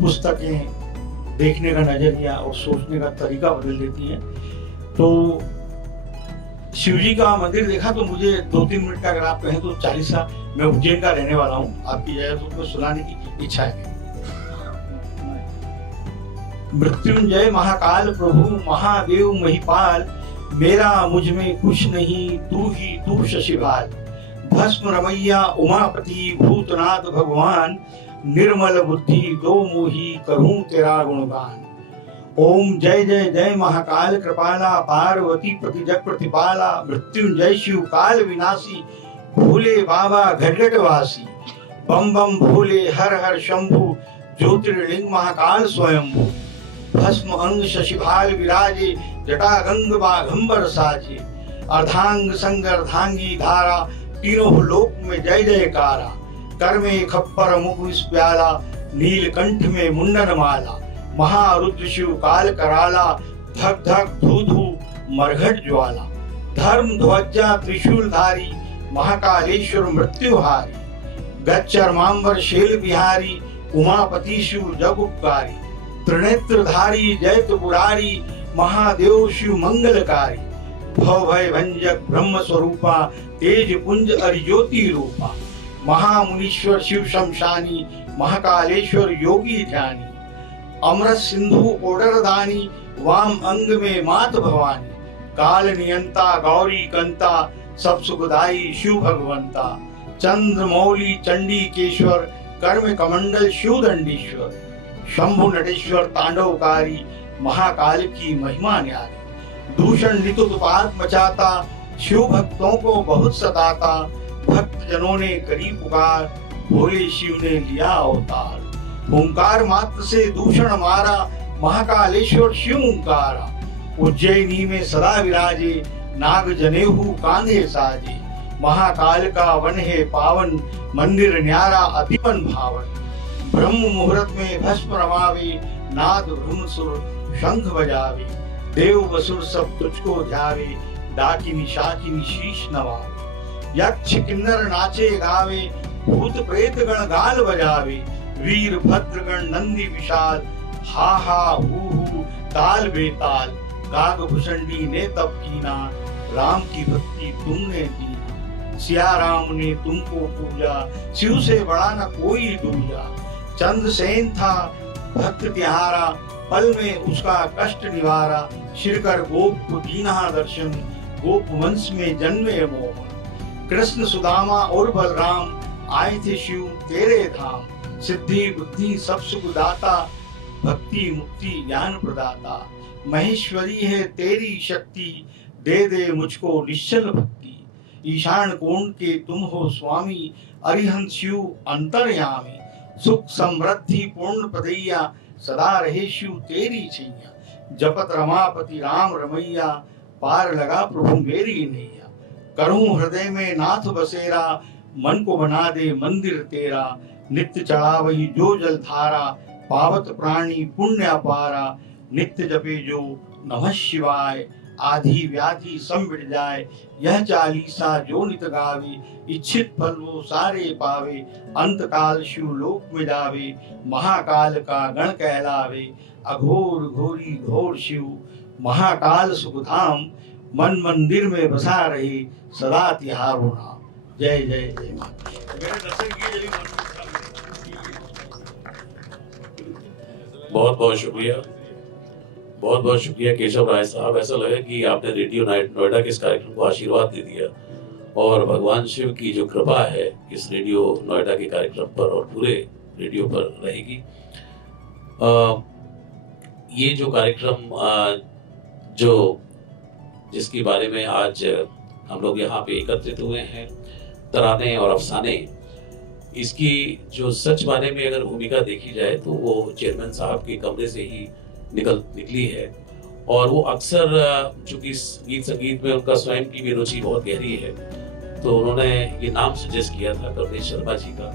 पुस्तकें देखने का नजरिया और सोचने का तरीका बदल देती हैं, तो शिव जी का मंदिर देखा तो मुझे 2-3 मिनट का अगर आप कहें तो 40 साल, मैं उज्जैन का रहने वाला हूँ, आपकी इजाजत को सुनाने की इच्छा है। मृत्युंजय महाकाल प्रभु महादेव महिपाल, मेरा मुझ में कुछ नहीं तू ही तू शशिपाल। भस्म रमैया उमापति भूतनाथ भगवान, निर्मल बुद्धि दो मोही करूं तेरा गुणगान। ओम जय जय जय महाकाल कृपाला, पार्वती प्रति जग प्रतिपाला। मृत्युंजय शिव काल विनाशी, भोले बाबा घटघट वासी। बम बम भोले हर हर शंभु, ज्योतिर्लिंग महाकाल स्वयंभू। भस्म अंग शशिभाल विराजे, जटा गंग बाघंबर साजे। अर्धांग संग अर्धांगी धारा, तीनों लोक में जय जयकारा। कर में खप्पर मुख विष प्याला, नीलकंठ में मुंडन माला। महारुद्र शिव काल कराला, धक धक धू धू मरघट ज्वाला। धर्म ध्वजा त्रिशूल धारी, महाकालेश्वर मृत्युहारी। गच्चर्मांबर शैल बिहारी, उमापति शिव जग उपकारी। त्रिनेत्रधारी जयत पुरारी, महादेव शिव मंगलकारी। भव भय भंजक ब्रह्म स्वरूपा, तेज पुंज अरिज्योति रूपा। महामुनीश्वर शिव शमशानी, महाकालेश्वर योगी ध्यानी। अमृत सिंधु ओडरदानी, वाम अंग में मात भवानी। काल नियंता गौरी कंता, सब सुखदाई शिव भगवंता। चंद्र मौली चंडी केश्वर, कर्म कमंडल शिव दंडीश्वर। शंभु नटेश्वर तांडवकारी, महाकाल की महिमा न्यारी। दूषण ऋतुपात मचाता, शिव भक्तों को बहुत सताता। भक्त जनों ने करी पुकार, भोले शिव ने लिया अवतार। ओंकार मात्र से दूषण मारा, महाकालेश्वर शिव ओंकारा। उज्जैनी में सदा विराजे, नाग जनेऊ कांधे साजे। महाकाल का वन है पावन, मंदिर न्यारा अतिपन भावन। ब्रह्म मुहूर्त में भस्म रमावे, नाद ब्रह्म सुर शंख बजावे। देव वसुर सब तुझको ध्यावे, डाकिनी शाकिनी शीश नवावे। यक्ष किन्नर नाचे गावे, भूत प्रेत गण गाल बजावे। वीर भद्र गण नंदी विशाल, हा हा हू ताल बेताल। काग भुषंडी ने तब कीना, राम की भक्ति तुमने दीना। सिया राम ने तुमको पूजा, शिव से बड़ा न कोई दूजा। चंद्रसेन था भक्त तिहारा, पल में उसका कष्ट निवारा। शिरकर गोप को दीना दर्शन, गोप वंश में जन्मे मोहन। कृष्ण सुदामा और बलराम, आए थे शिव तेरे धाम। सिद्धि बुद्धि सब सुख दाता, भक्ति मुक्ति ज्ञान प्रदाता। महेश्वरी है तेरी शक्ति, दे दे मुझको निश्चल भक्ति। ईशान कोण के तुम हो स्वामी, अरिहंत शिव अंतर्यामी। सुख समृद्धि पूर्ण पदैया, सदा रहे शिव तेरी छैया। जपत रमापति राम रमैया, पार लगा प्रभु मेरी नैया। करूं हृदय में नाथ बसेरा, मन को बना दे मंदिर तेरा। नित्य चढ़ा वही जो जल धारा, पावत प्राणी पुण्य अपारा। नित्य जपे जो नमः शिवाय, आधी व्याधि सम मिट जाए, यह चालीसा जो नित गावे, इच्छित फल वो सारे पावे, अंत काल शिवलोक में जावे, महाकाल का गण कहलावे, अघोर घोरी घोर शिव, महाकाल सुखधाम, मन मंदिर में बसा रहे, सदा तिहारो नाम। जय जय जय माता। मेरे दर्शन किए यही मन में था। बहुत बहुत शुक्रिया, बहुत बहुत शुक्रिया केशव राय साहब। ऐसा लगा कि आपने रेडियो नोएडा के इस कार्यक्रम को आशीर्वाद दे दिया और भगवान शिव की जो कृपा है इस रेडियो नोएडा के कार्यक्रम पर और पूरे रेडियो पर रहेगी। ये जो कार्यक्रम जो जिसके बारे में आज हम लोग यहाँ पे एकत्रित हुए हैं, तराने और अफसाने, इसकी जो सच माने में अगर भूमिका देखी जाए तो वो चेयरमैन साहब के कमरे से ही निकली है। और वो अक्सर चूंकि गीत संगीत में उनका स्वयं की भी रुचि बहुत गहरी है, तो उन्होंने ये नाम सजेस्ट किया था कमलेश शर्मा जी का,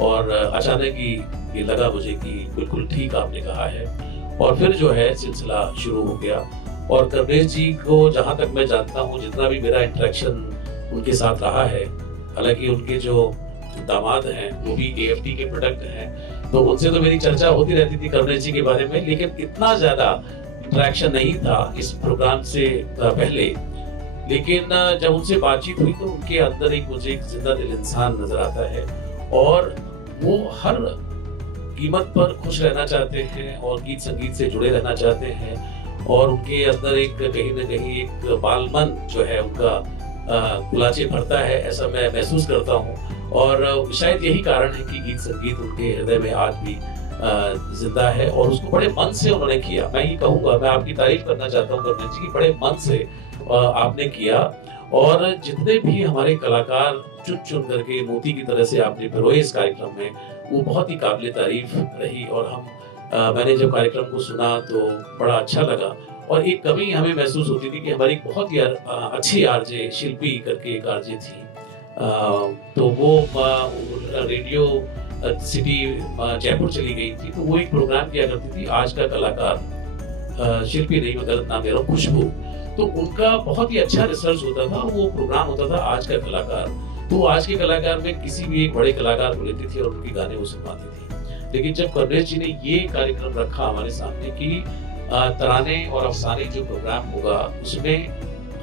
और अचानक ही ये लगा मुझे कि बिल्कुल ठीक आपने कहा है। और फिर जो है सिलसिला शुरू हो गया। और कमलेश जी को जहाँ तक मैं जानता हूँ, जितना भी मेरा इंटरेक्शन उनके साथ रहा है, हालांकि उनके जो दामाद हैं वो भी AFT के प्रोडक्ट हैं, तो उनसे तो मेरी चर्चा होती रहती थी कमलेश जी के बारे में, लेकिन इतना ज्यादा इंटरेक्शन नहीं था इस प्रोग्राम से पहले। लेकिन जब उनसे बातचीत हुई तो उनके अंदर मुझे एक जिंदा दिल इंसान नजर आता है, और वो हर कीमत पर खुश रहना चाहते हैं और गीत संगीत से जुड़े रहना चाहते हैं, और उनके अंदर एक कहीं ना कहीं एक बालमन जो है उनका गुलाचे भरता है, ऐसा मैं महसूस करता हूँ। और शायद यही कारण है कि गीत संगीत उनके हृदय में आज भी जिंदा है, और उसको बड़े मन से उन्होंने किया। मैं ये कहूँगा, मैं आपकी तारीफ करना चाहता हूँ कमलेश जी की, बड़े मन से आपने किया। और जितने भी हमारे कलाकार चुन चुन करके मोती की तरह से आपने पिरोए इस कार्यक्रम में, वो बहुत ही काबिल तारीफ रही। और मैंने जब कार्यक्रम को सुना तो बड़ा अच्छा लगा। और एक कमी हमें महसूस होती थी कि हमारी एक बहुत ही अच्छी आरजे शिल्पी करके एक आरजे थी, तो वो रेडियो सिटी जयपुर चली गई थी, तो वो एक प्रोग्राम किया करती थी, आज का कलाकार, शिल्पी नहीं, मैं गलत नाम ले रहा हूँ, खुशबू। तो उनका बहुत ही अच्छा रिसर्च होता था, वो प्रोग्राम होता था आज का कलाकार। तो आज के कलाकार में किसी भी एक बड़े कलाकार को लेती थी और उनके गाने वो सुनवाती थी। लेकिन जब कमलेश जी ने ये कार्यक्रम रखा हमारे सामने कि तराने और अफसाने जो प्रोग्राम होगा, उसमें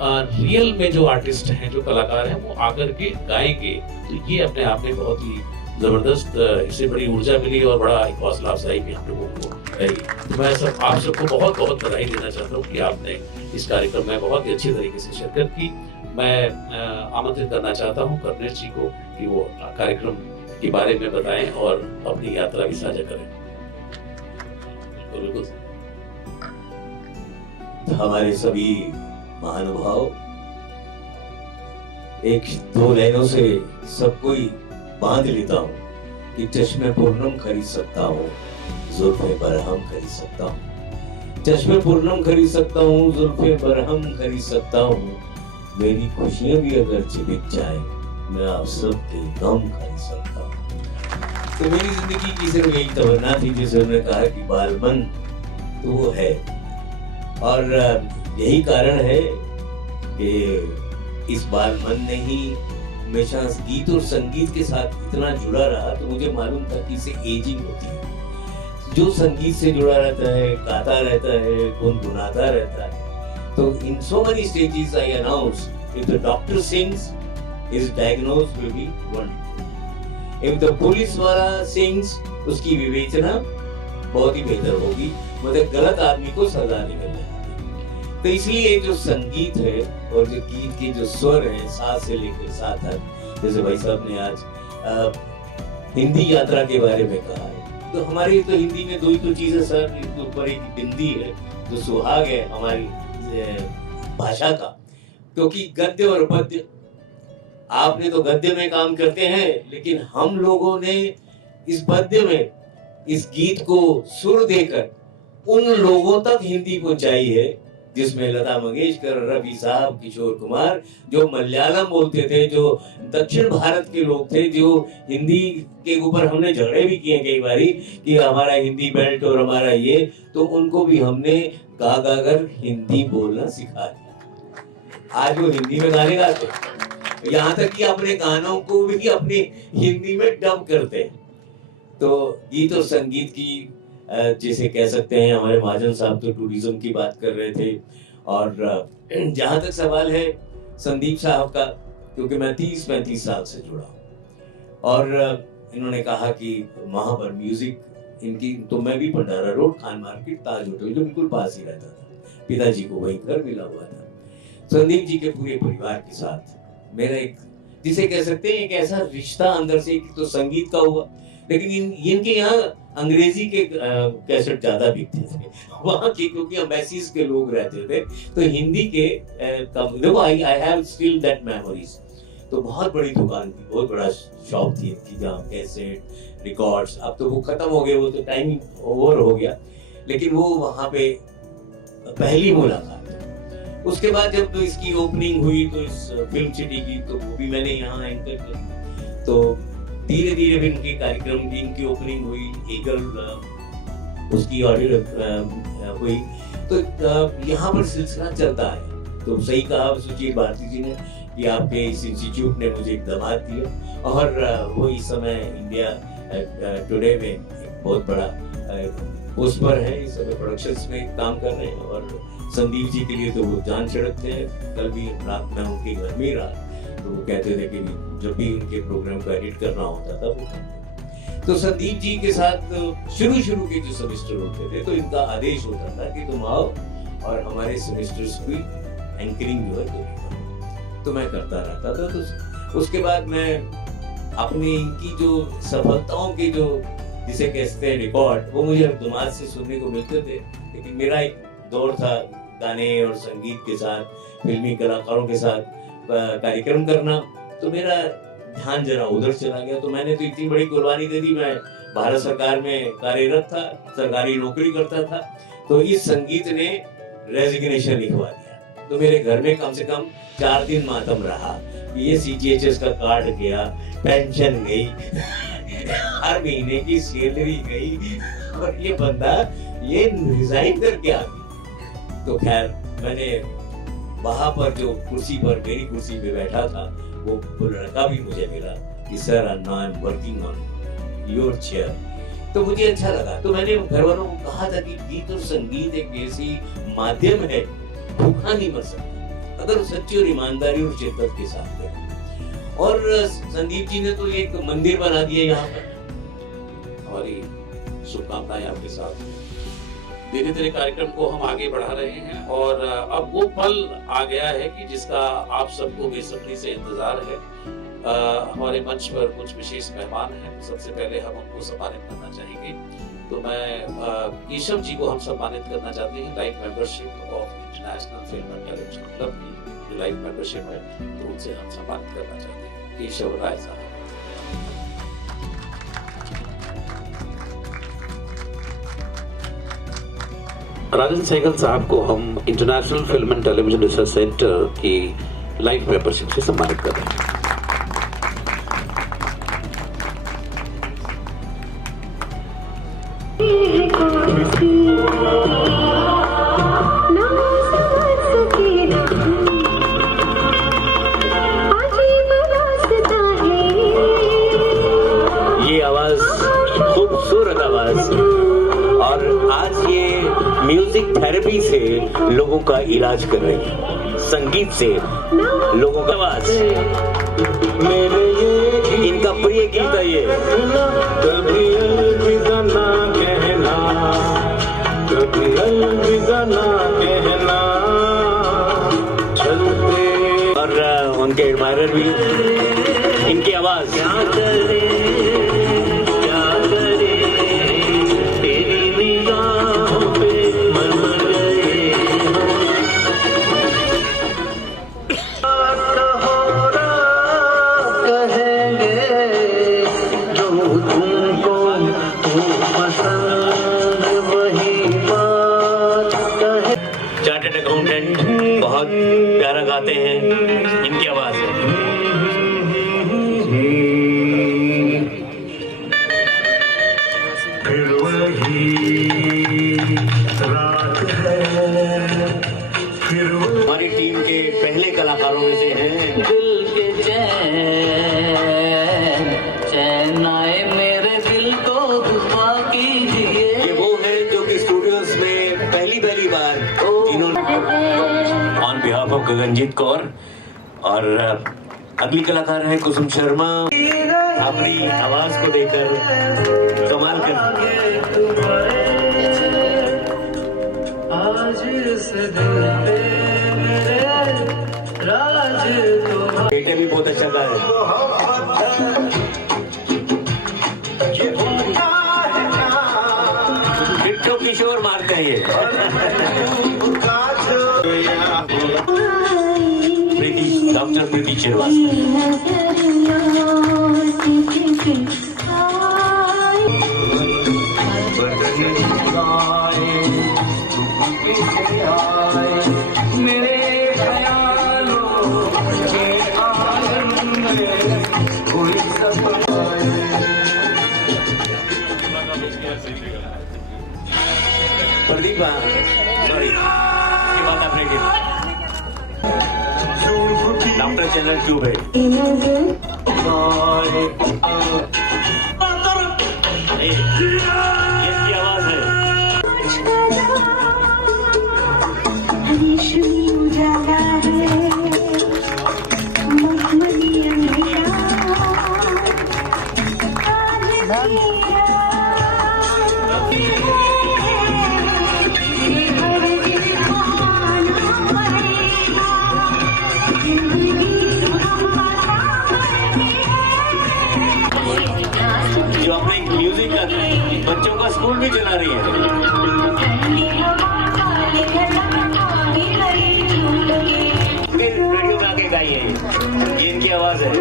रियल में जो आर्टिस्ट हैं, जो कलाकार हैं, वो आकर के गाएंगे, तो ये अपने आप में बहुत ही जबरदस्त, इससे बड़ी ऊर्जा मिली और बड़ा एक हौसला अफजाई भी हम लोगों को रही। तो मैं आप सबको बहुत बहुत बधाई देना चाहता हूँ कि आपने इस कार्यक्रम में बहुत ही अच्छी तरीके से शिरकत की। मैं आमंत्रित करना चाहता हूँ कमलेश जी को कि वो कार्यक्रम के बारे में बताएं और अपनी यात्रा भी साझा करें। बिल्कुल। हमारे सभी महानुभाव, एक दो लाइनों से सब कोई बांध लेता हूँ कि चश्मे पूर्णम खरीद सकता हूँ, जुल्फे बरहम खरीद सकता हूँ। चश्मे पूर्णम खरीद सकता हूँ, जुल्फे बरहम खरीद सकता हूँ। मेरी खुशियां भी अगर बिक जाए, मैं आप सबके गम खरीद सकता हूँ। तो मेरी जिंदगी की सिर्फ यही तमन्ना थी, जिसे उन्होंने कहा कि बालमन तो वो है। और यही कारण है कि इस बालमन ने ही हमेशा गीत और संगीत के साथ इतना जुड़ा रहा। तो मुझे मालूम था कि इससे एजिंग होती है। जो संगीत से जुड़ा रहता है, गाता रहता है, गुनगुनाता रहता है। तो in so many stages I announce, if the doctor sings, his diagnosis will be wonderful. If the police वाला sings, उसकी विवेचना बहुत ही बेहतर होगी, मतलब गलत आदमी को सजा नहीं मिलने वाली। तो इसलिए जो संगीत है और जो गीत के जो स्वर है, साथ से लेकर साथ तक, जैसे भाई साहब ने आज हिंदी यात्रा के बारे में कहा है, तो हमारी तो हिंदी में दो ही तो चीजें सर, इसके ऊपर एक बिंदी है, जो सुहाग है हमारी भाषा का। क्योंकि गद्य और पद्य, आपने तो गद्य में काम करते हैं, लेकिन हम लोगों ने इस पद्य में इस गीत को सुर देकर उन लोगों तक हिंदी पहुंचाई है जिसमें लता मंगेशकर, रफी साहब, किशोर कुमार, जो मलयालम बोलते थे, जो दक्षिण भारत के लोग थे, जो हिंदी के ऊपर हमने झगड़े भी किए कई बारी कि हमारा हिंदी बेल्ट और हमारा ये, तो उनको भी हमने गा गा कर हिंदी बोलना सिखा दिया। आज वो हिंदी में गाने गाते हैं, यहाँ तक कि अपने गानों को भी अपने हिंदी में डब करते हैं। तो गीत और संगीत की जिसे कह सकते हैं, हमारे महाजन साहब तो टूरिज्म की बात कर रहे थे, और जहाँ तक सवाल है संदीप साहब का, क्योंकि मैं 30-35 साल से जुड़ा हूँ, और इन्होंने कहा कि वहाँ पर म्यूजिक इनकी, तो मैं भी भंडारा रोड, खान मार्केट, ताज होटल जो बिल्कुल पास ही रहता था, पिताजी को वहीं घर मिला हुआ था। संदीप जी के पूरे परिवार के साथ मेरा एक, जिसे कह सकते हैं एक ऐसा रिश्ता अंदर से, तो संगीत का हुआ, लेकिन इनके यहाँ अंग्रेजी के कैसेट ज्यादा बिकते थे वहाँ के, क्योंकि एम्बेसीज के लोग रहते थे, तो हिंदी के देखो, I have still that memories. तो बहुत बड़ी दुकान थी, बहुत बड़ा शॉप थी इनकी, जहाँ कैसेट, रिकॉर्ड्स, अब तो वो खत्म हो गए, वो तो टाइम ओवर हो गया, लेकिन वो वहाँ पे पहली मुलाकात। उसके बाद जब तो इसकी ओपनिंग हुई तो इस फिल्म सिटी की, तो वो भी मैंने यहाँ एंकर की। तो धीरे धीरे भी इनके कार्यक्रम की, इनकी ओपनिंग हुई, ईगल उसकी ऑडियो हुई, तो यहाँ पर सिलसिला चलता है। तो सही कहा सुचित भारती जी ने कि आपके इस इंस्टीट्यूट ने मुझे एक दामाद दिया, और वो इस समय इंडिया टुडे में एक बहुत बड़ा पोस्ट पर है, इस समय प्रोडक्शंस में काम कर रहे हैं, और संदीप जी के लिए तो वो जान छिड़कते हैं। कल भी रात में उनके घर में ही रहा, तो वो कहते थे कि जब भी उनके प्रोग्राम को एडिट करना होता था वो करते। तो संदीप जी के साथ शुरू के जो सेमेस्टर होते थे, तो इनका आदेश होता था कि तुम आओ और हमारे सेमेस्टर्स की एंकरिंग जो है तुम करो। तो मैं करता रहता था। तो उसके बाद मैं अपनी इनकी जो सफलताओं के जो जिसे कहते हैं रिकॉर्ड, वो मुझे दिमाग से सुनने को मिलते थे, लेकिन मेरा एक दौर था गाने और संगीत के साथ, फिल्मी कलाकारों के साथ कार्यक्रम करना, तो मेरा ध्यान जरा उधर चला गया। तो मैंने तो इतनी बड़ी कुर्बानी दे दी, मैं भारत सरकार में कार्यरत था, सरकारी नौकरी करता था, तो इस संगीत ने रेजिग्नेशन लिखवा दिया। तो मेरे घर में कम से कम 4 दिन मातम रहा, ये CGHS का कार्ड गया, पेंशन गई हर महीने की सैलरी गई, और ये बंदा ये रिजाइन करके आ गया। तो खैर मैंने वहां पर जो कुर्सी पर, मेरी कुर्सी पे बैठा था, वो लड़का भी मुझे मिला कि sir I am working on your chair. तो मुझे अच्छा लगा। तो मैंने घर वालों को कहा था कि गीत और संगीत एक ऐसी माध्यम है, भूखा नहीं मर सकता अगर सच्ची और ईमानदारी और शिद्दत के साथ करें। और संदीप जी ने तो एक मंदिर बना दिया यहाँ पर। हमारी शुभकामनाएं आपके साथ। धीरे धीरे कार्यक्रम को हम आगे बढ़ा रहे हैं, और अब वो पल आ गया है कि जिसका आप सबको बेसब्री से इंतजार है। हमारे मंच पर कुछ विशेष मेहमान हैं, सबसे पहले हम उनको सम्मानित करना चाहेंगे। तो मैं केशव जी को हम सम्मानित करना चाहते हैं, life membership of international film and television club की जो लाइफ मेंबरशिप है, तो उनसे हम सम्मानित करना चाहते हैं। केशव राय साहब। राजन सहगल साहब को हम international film and television research centre की लाइफ मेंबरशिप से सम्मानित कर रहे हैं। ये आवाज खूबसूरत आवाज, और आज ये म्यूजिक थेरेपी से लोगों का इलाज कर रही है, संगीत से लोगों का आवाज। इनका प्रिय गीत है ये। कभी अलविदा ना कहना, कभी अलविदा ना कहना, चलते। और उनके एडमायरर भी, इनकी आवाज। चार्टर्ड अकाउंटेंट प्यारा गाते हैं, इनकी आवाज है। फिर वही रात है, फिर वही हमारी टीम के पहले कलाकारों में से हैं। दिल के चैन आए मेरे दिल को दुआ कीजिए। ये वो है जो कि स्टूडियोज में पहली बार जिन्होंने on behalf of Gaganjeet Kaur और अगली कलाकार है कुसुम शर्मा। अपनी आवाज को देकर कमाल कर आज इस दिल पे मेरे राज तुम्हारे। बेटे भी बहुत अच्छा गा है। डिट्टो किशोर मारते हैं ये। प्रीति, डॉक्टर प्रीति श्रीवास्तव। मेरे ख्यालों के आंगन में कोई सपना प्रदीप सॉरी इसके बाद आपने डॉक्टर चैनल ट्यूब है। ये इसकी आवाज है। जो अपने म्यूजिक का बच्चों का स्कूल भी चला रही है। फिर रेडियो में आके गाइए, ये इनकी आवाज है।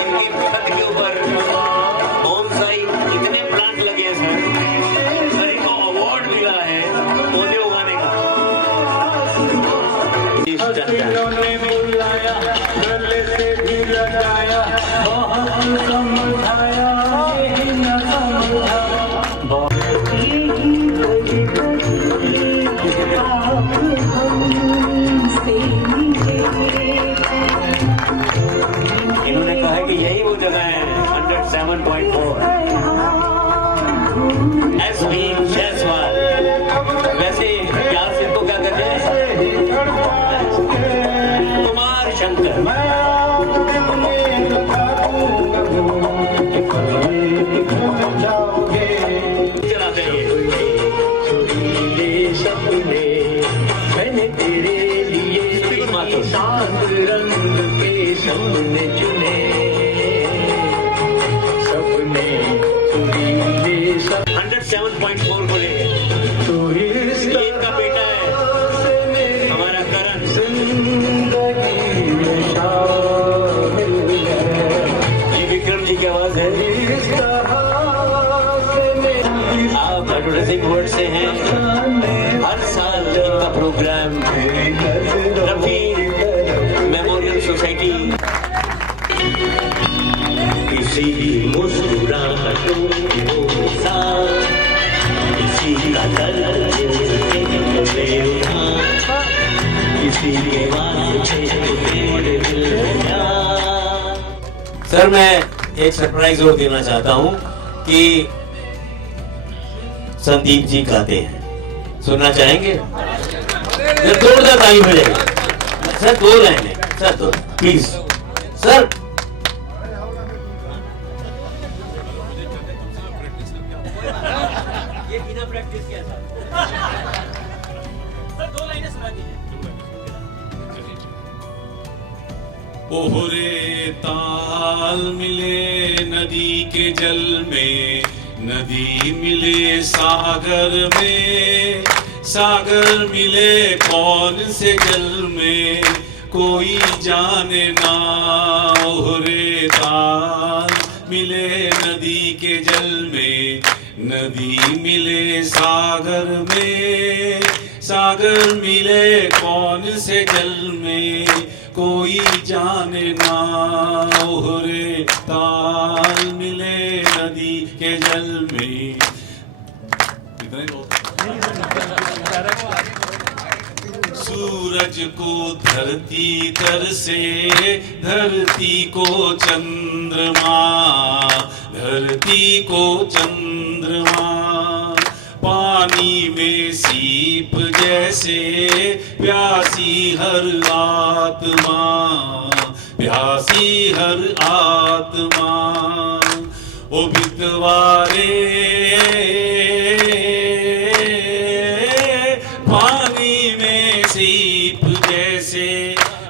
इनके छत के ऊपर बोनसाई इतने प्लांट लगे हैं सर इनको अवार्ड मिला है पौधे उगाने का। ने बुलाया, गले से भी लगाया, बहुत समझाया, यही न समझा। इन्होंने कहा है कि यही वो जगह है 107.4 एसपी जायसवाल। वैसे प्यार से तो क्या कहते हैं कुमार शंकर। चलाते हैं सपने मैंने तेरे लिए शांत रंग के सपने चुने, सपने सुरीले 107.4 को लेंगे। ये इनका बेटा है हमारा करण। जिंदगी में शामिल है। ये विक्रम जी की आवाज है। आप एडवर्टाइजिंग वर्ड से हैं। हर साल इनका प्रोग्राम रफी मेमोरियल सोसाइटी। किसी मुस्कुराहटों के वो साथ, किसी का दर्द ले उठा, किसी के वास्ते तेरे दिल में प्यार। सर मैं एक सरप्राइज और देना चाहता हूँ कि संदीप जी गाते हैं, सुनना चाहेंगे? जोरदार ताली बजाइए सर। 2 लाइनें सर, 2 प्लीज सर। ये बिना प्रैक्टिस किया सर 2 लाइनें सुना दीजिए। ओहरे ताल मिले नदी के जल में, नदी मिले सागर में, सागर मिले कौन से जल में, कोई जाने ना। ओहरे ताल मिले नदी के जल में, नदी मिले सागर में, सागर मिले कौन से जल में, कोई जाने ना ओहरे ताल मिले नदी के जल में। इतना ही बहुत। सूरज को धरती तर से, धरती को चंद्रमा, धरती को चंद्रमा, पानी में सीप जैसे प्यासी हर आत्मा, प्यासी हर आत्मा। ओ बितवारे पानी में सीप जैसे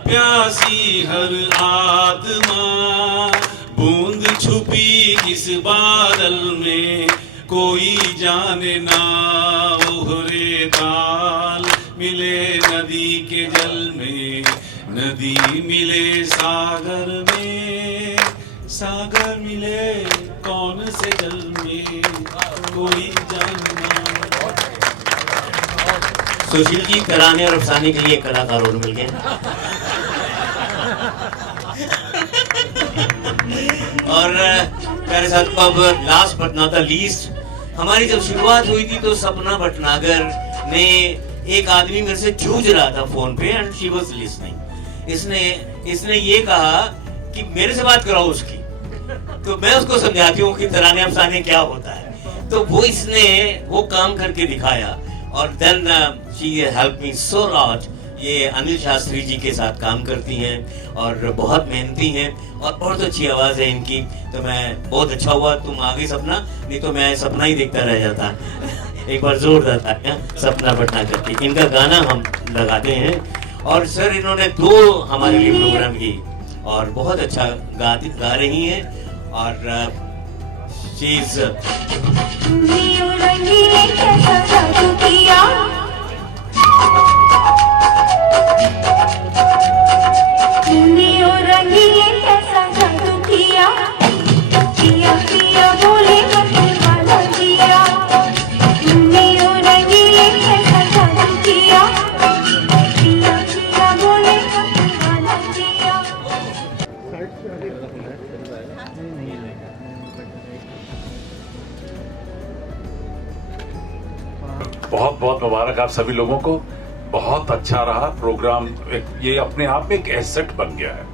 प्यासी हर आत्मा, बूंद छुपी किस बादल में, कोई जाने ना ओहरे ताल मिले नदी के जल में, नदी मिले सागर में, सागर मिले कौन से जल में, कोई जाने ना। सुशील जी तराने और अफसाने के लिए एक कलाकार और मिल गए। और मेरे साथ अब last but not the least, हमारी जब शुरुआत हुई थी तो सपना भटनागर ने, एक आदमी मेरे से जूझ रहा था फोन पे एंड शी वाज लिसनिंग। इसने ये कहा कि मेरे से बात कराओ उसकी, तो मैं उसको समझाती हूँ कि तराने अफसाने क्या होता है। तो वो इसने वो काम करके दिखाया और then she help me so lot. ये अनिल शास्त्री जी के साथ काम करती हैं और बहुत मेहनती हैं और बहुत अच्छी आवाज़ है इनकी। तो मैं बहुत अच्छा हुआ तुम आ गई सपना, नहीं तो मैं सपना ही देखता रह जाता। एक बार जोरदार था सपना भटनागर की, इनका गाना हम लगाते हैं। और सर इन्होंने 2 हमारे लिए प्रोग्राम की और बहुत अच्छा गा रही हैं। और चीज बहुत बहुत मुबारक आप सभी लोगों को। बहुत अच्छा रहा प्रोग्राम। ये अपने आप में एक एसेट बन गया है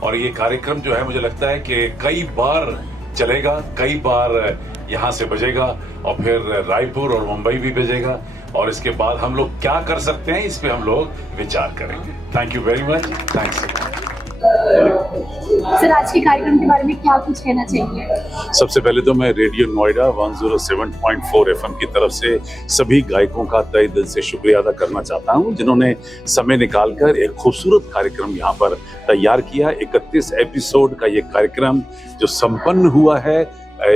और ये कार्यक्रम जो है मुझे लगता है कि कई बार चलेगा, कई बार यहाँ से बजेगा और फिर रायपुर और मुंबई भी बजेगा और इसके बाद हम लोग क्या कर सकते हैं इस पे हम लोग विचार करेंगे। Thank you very much. Thanks sir, आज के कार्यक्रम के बारे में क्या कुछ कहना चाहिए? सबसे पहले तो मैं रेडियो नोएडा 107.4 FM की तरफ से सभी गायकों का तहे दिल से शुक्रिया अदा करना चाहता हूं जिन्होंने समय निकालकर एक खूबसूरत कार्यक्रम यहां पर तैयार किया। 31 एपिसोड का ये कार्यक्रम जो संपन्न हुआ है,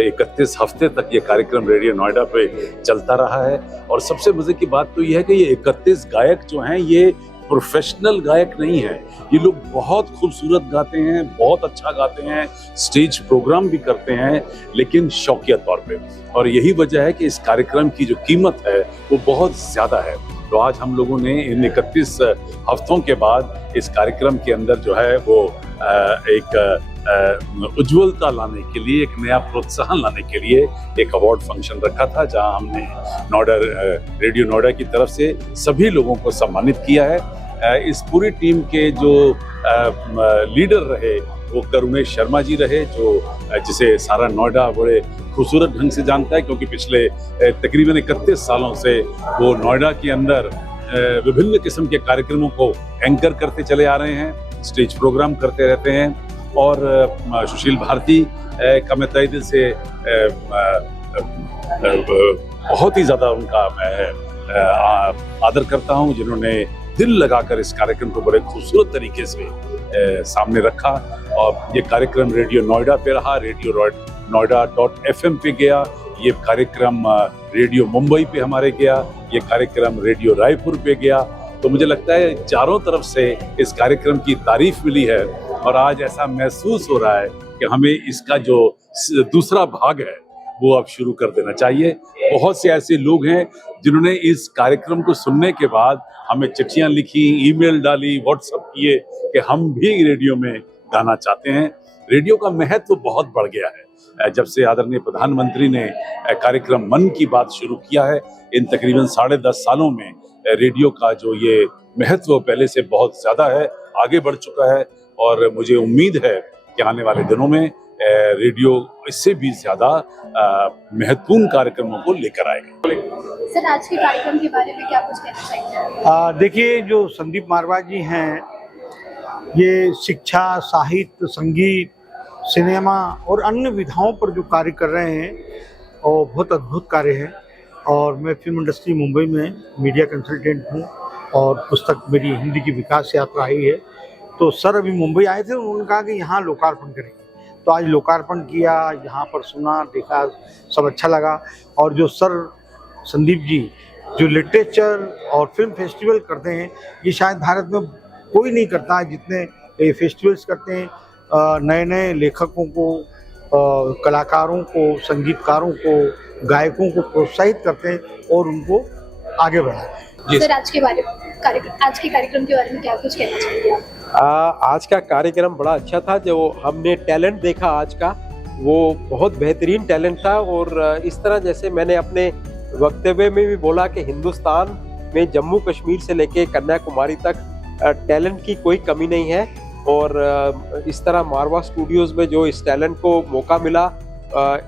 31 हफ्ते तक ये कार्यक्रम रेडियो नोएडा पे चलता रहा है। और सबसे मजे की बात तो ये है कि ये 31 गायक जो हैं ये प्रोफेशनल गायक नहीं है, ये लोग बहुत खूबसूरत गाते हैं, बहुत अच्छा गाते हैं, स्टेज प्रोग्राम भी करते हैं, लेकिन शौकिया तौर पे। और यही वजह है कि इस कार्यक्रम की जो कीमत है वो बहुत ज्यादा है। तो आज हम लोगों ने इन 31 हफ्तों के बाद इस कार्यक्रम के अंदर जो है वो एक उज्ज्वलता लाने के लिए, एक नया प्रोत्साहन लाने के लिए एक अवार्ड फंक्शन रखा था जहां हमने नोएडा रेडियो नोएडा की तरफ से सभी लोगों को सम्मानित किया है। इस पूरी टीम के जो लीडर रहे वो करुणेश शर्मा जी रहे, जो जिसे सारा नोएडा बड़े खूबसूरत ढंग से जानता है क्योंकि पिछले तकरीबन 31 सालों से वो नोएडा के अंदर विभिन्न किस्म के कार्यक्रमों को एंकर करते चले आ रहे हैं, स्टेज प्रोग्राम करते रहते हैं। और सुशील भारती का मैं तहे दिल से बहुत ही ज़्यादा उनका मैं आदर करता हूँ, जिन्होंने दिल लगाकर इस कार्यक्रम को बड़े खूबसूरत तरीके से सामने रखा। और ये कार्यक्रम रेडियो नोएडा पे रहा, रेडियो नोएडा.fm पे गया, ये कार्यक्रम रेडियो मुंबई पे हमारे गया, ये कार्यक्रम रेडियो रायपुर पे गया। तो मुझे लगता है चारों तरफ से इस कार्यक्रम की तारीफ मिली है और आज ऐसा महसूस हो रहा है कि हमें इसका जो दूसरा भाग है वो अब शुरू कर देना चाहिए। बहुत से ऐसे लोग हैं जिन्होंने इस कार्यक्रम को सुनने के बाद हमें चिट्ठियां लिखी, ईमेल डाली, व्हाट्सएप किए कि हम भी रेडियो में गाना चाहते हैं। रेडियो का महत्व बहुत बढ़ गया है जब से आदरणीय प्रधानमंत्री ने कार्यक्रम मन की बात शुरू किया है। इन तकरीबन 10.5 सालों में रेडियो का जो ये महत्व पहले से बहुत ज्यादा है, आगे बढ़ चुका है और मुझे उम्मीद है कि आने वाले दिनों में रेडियो इससे भी ज्यादा महत्वपूर्ण कार्यक्रमों को लेकर आएगा। सर, आज के कार्यक्रम के बारे में क्या कुछ कहना चाहिए? देखिए, जो संदीप मारवा जी हैं, ये शिक्षा, साहित्य, संगीत, सिनेमा और अन्य विधाओं पर जो कार्य कर रहे हैं और बहुत अद्भुत कार्य है। और मैं फिल्म इंडस्ट्री मुंबई में मीडिया कंसल्टेंट हूँ और पुस्तक मेरी हिंदी की विकास यात्रा आई है। तो सर अभी मुंबई आए थे, उन्होंने कहा कि यहाँ लोकार्पण करेंगे, तो आज लोकार्पण किया, यहाँ पर सुना, देखा, सब अच्छा लगा। और जो सर संदीप जी जो लिटरेचर और फिल्म फेस्टिवल करते हैं, ये शायद भारत में कोई नहीं करता है जितने फेस्टिवल्स करते हैं। नए नए लेखकों को, कलाकारों को, संगीतकारों को, गायकों को प्रोत्साहित करते हैं और उनको आगे बढ़ाते हैं। सर, आज के कार्यक्रम के बारे में क्या कुछ कहना चाहिए आप? आज का कार्यक्रम बड़ा अच्छा था। जो हमने टैलेंट देखा आज का, वो बहुत बेहतरीन टैलेंट था। और इस तरह जैसे मैंने अपने वक्तव्य में भी बोला कि हिंदुस्तान में जम्मू कश्मीर से लेके कन्याकुमारी तक टैलेंट की कोई कमी नहीं है। और इस तरह मारवा स्टूडियोज में जो इस टैलेंट को मौका मिला,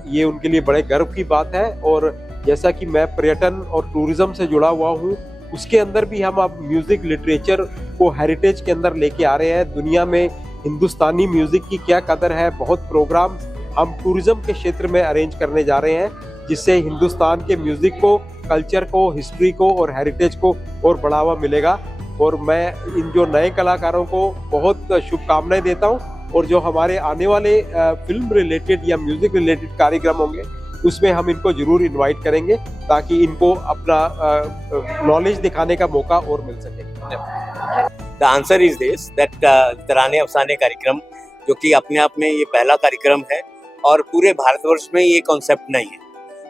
ये उनके लिए बड़े गर्व की बात है। और जैसा कि मैं पर्यटन और टूरिज्म से जुड़ा हुआ हूँ, उसके अंदर भी हम अब म्यूजिक लिटरेचर को हेरिटेज के अंदर लेके आ रहे हैं। दुनिया में हिंदुस्तानी म्यूजिक की क्या कदर है, बहुत प्रोग्राम हम टूरिज्म के क्षेत्र में अरेंज करने जा रहे हैं, जिससे हिंदुस्तान के म्यूजिक को, कल्चर को, हिस्ट्री को और हेरिटेज को और बढ़ावा मिलेगा। और मैं इन जो नए कलाकारों को बहुत शुभकामनाएं देता हूं। और जो हमारे आने वाले फिल्म रिलेटेड या म्यूजिक रिलेटेड कार्यक्रम होंगे, उसमें हम इनको जरूर इनवाइट करेंगे ताकि इनको अपना नॉलेज दिखाने का मौका और मिल सके। The answer is this that Tarane Afsane कार्यक्रम, जो कि अपने आप में ये पहला कार्यक्रम है और पूरे भारतवर्ष में ये कॉन्सेप्ट नहीं है,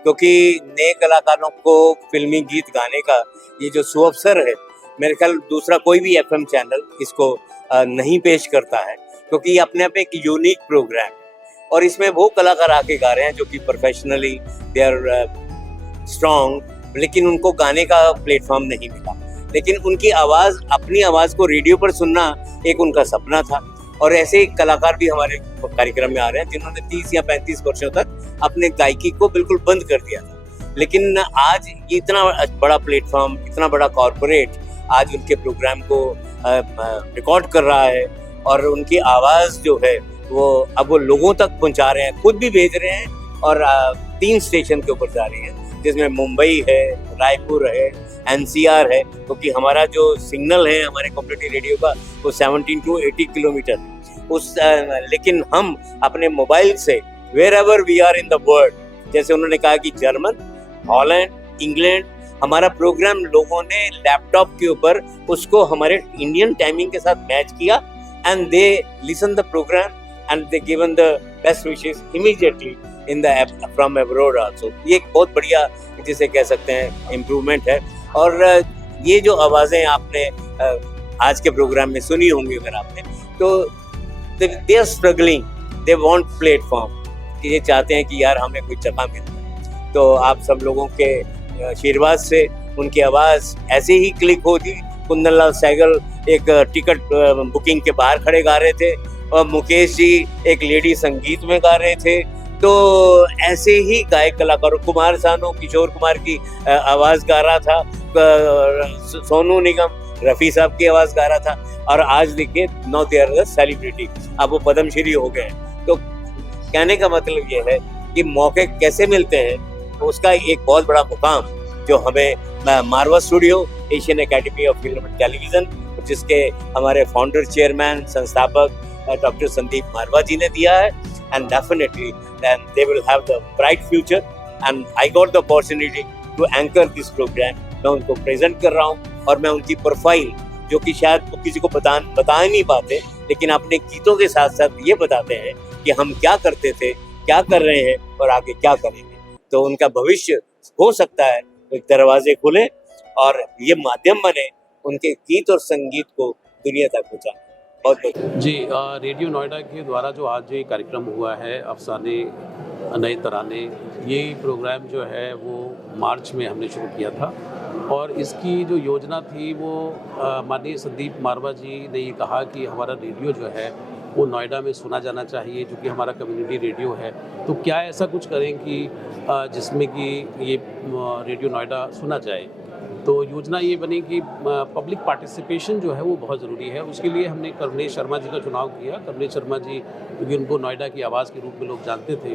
क्योंकि नए कलाकारों को फिल्मी गीत गाने का ये जो सुअवसर है, मेरे ख्याल दूसरा कोई भी एफएम चैनल इसको नहीं पेश करता है, क्योंकि ये अपने आप एक यूनिक प्रोग्राम है। और इसमें वो कलाकार आके गा रहे हैं जो कि प्रोफेशनली दे आर स्ट्रॉन्ग, लेकिन उनको गाने का प्लेटफॉर्म नहीं मिला। लेकिन उनकी आवाज़, अपनी आवाज़ को रेडियो पर सुनना एक उनका सपना था। और ऐसे कलाकार भी हमारे कार्यक्रम में आ रहे हैं जिन्होंने 30 या 35 वर्षों तक अपने गायकी को बिल्कुल बंद कर दिया था। लेकिन आज इतना बड़ा प्लेटफॉर्म, इतना बड़ा कॉर्पोरेट आज उनके प्रोग्राम को रिकॉर्ड कर रहा है और उनकी आवाज़ जो है वो लोगों तक पहुंचा रहे हैं, खुद भी भेज रहे हैं। और 3 स्टेशन के ऊपर जा रही है, जिसमें मुंबई है, रायपुर है, एनसीआर है, क्योंकि हमारा जो सिग्नल है हमारे कम्युनिटी रेडियो का वो 17 to 80 किलोमीटर है। लेकिन हम अपने मोबाइल से wherever we are in the world, जैसे उन्होंने कहा कि जर्मन, हॉलैंड, इंग्लैंड, हमारा प्रोग्राम लोगों ने लैपटॉप के ऊपर उसको हमारे इंडियन टाइमिंग के साथ मैच किया and they listen the programme and they given the best wishes immediately in the app from abroad also। ये एक बहुत बढ़िया जिसे कह सकते हैं इम्प्रूवमेंट है। और ये जो आवाज़ें आपने आज के प्रोग्राम में सुनी होंगी अगर आपने, तो they are struggling, they want platform, कि ये चाहते हैं कि यार हमें कोई जगह मिल जाए। तो आप सब लोगों के आशीर्वाद से उनकी आवाज़ ऐसे ही क्लिक होगी। कुंदन लाल सहगल एक टिकट बुकिंग के बाहर खड़े गा रहे थे और मुकेश जी एक लेडी संगीत में गा रहे थे। तो ऐसे ही गायक कलाकारों, कुमार सानू किशोर कुमार की आवाज़ गा रहा था, सोनू निगम रफ़ी साहब की आवाज़ गा रहा था। और आज देखिए now they are the celebrity, अब वो पद्मश्री हो गए। तो कहने का मतलब ये है कि मौके कैसे मिलते हैं, तो उसका एक बहुत बड़ा मुकाम जो हमें Marwah studio, Asian academy of film and television, जिसके हमारे फाउंडर, चेयरमैन, संस्थापक डॉक्टर संदीप मारवा जी ने दिया है। And definitely then they will have the bright future and I got the opportunity to anchor this programme. मैं उनको प्रेजेंट कर रहा हूँ और मैं उनकी प्रोफाइल, जो कि शायद वो किसी को बता नहीं पाते, लेकिन अपने गीतों के साथ साथ ये बताते हैं कि हम क्या करते थे, क्या कर रहे हैं और आगे क्या करेंगे। तो उनका भविष्य हो सकता है एक दरवाजे खुले और ये माध्यम बने उनके गीत और संगीत को दुनिया तक पहुँचाने। बहुत बहुत जी, रेडियो नोएडा के द्वारा जो आज ये कार्यक्रम हुआ है अफसाने नए तराने, ये प्रोग्राम जो है वो मार्च में हमने शुरू किया था और इसकी जो योजना थी वो माननीय संदीप मारवा जी ने ये कहा कि हमारा रेडियो जो है वो नोएडा में सुना जाना चाहिए, जो कि हमारा कम्युनिटी रेडियो है। तो क्या ऐसा कुछ करें कि जिसमें कि ये रेडियो नोएडा सुना जाए। तो योजना ये बनी कि पब्लिक पार्टिसिपेशन जो है वो बहुत ज़रूरी है। उसके लिए हमने करुणेश शर्मा जी का चुनाव किया। करुणेश शर्मा जी, क्योंकि उनको नोएडा की आवाज़ के रूप में लोग जानते थे,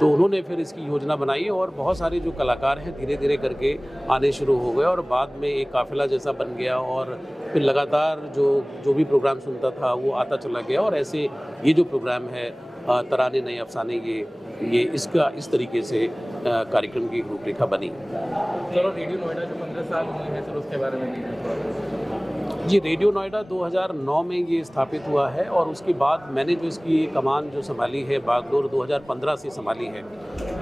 तो उन्होंने फिर इसकी योजना बनाई और बहुत सारे जो कलाकार हैं धीरे धीरे करके आने शुरू हो गए और बाद में एक काफ़िला जैसा बन गया और फिर लगातार जो भी प्रोग्राम सुनता था वो आता चला गया और ऐसे ये जो प्रोग्राम है तराने नए अफसाने, ये इसका इस तरीके से कार्यक्रम की रूपरेखा बनी। चलो, रेडियो नोएडा जो 15 साल हुए हैं, चलो उसके बारे में भी। जी, रेडियो नोएडा 2009 में ये स्थापित हुआ है और उसके बाद मैंने जो इसकी कमान जो संभाली है बागडोर 2015 से संभाली है।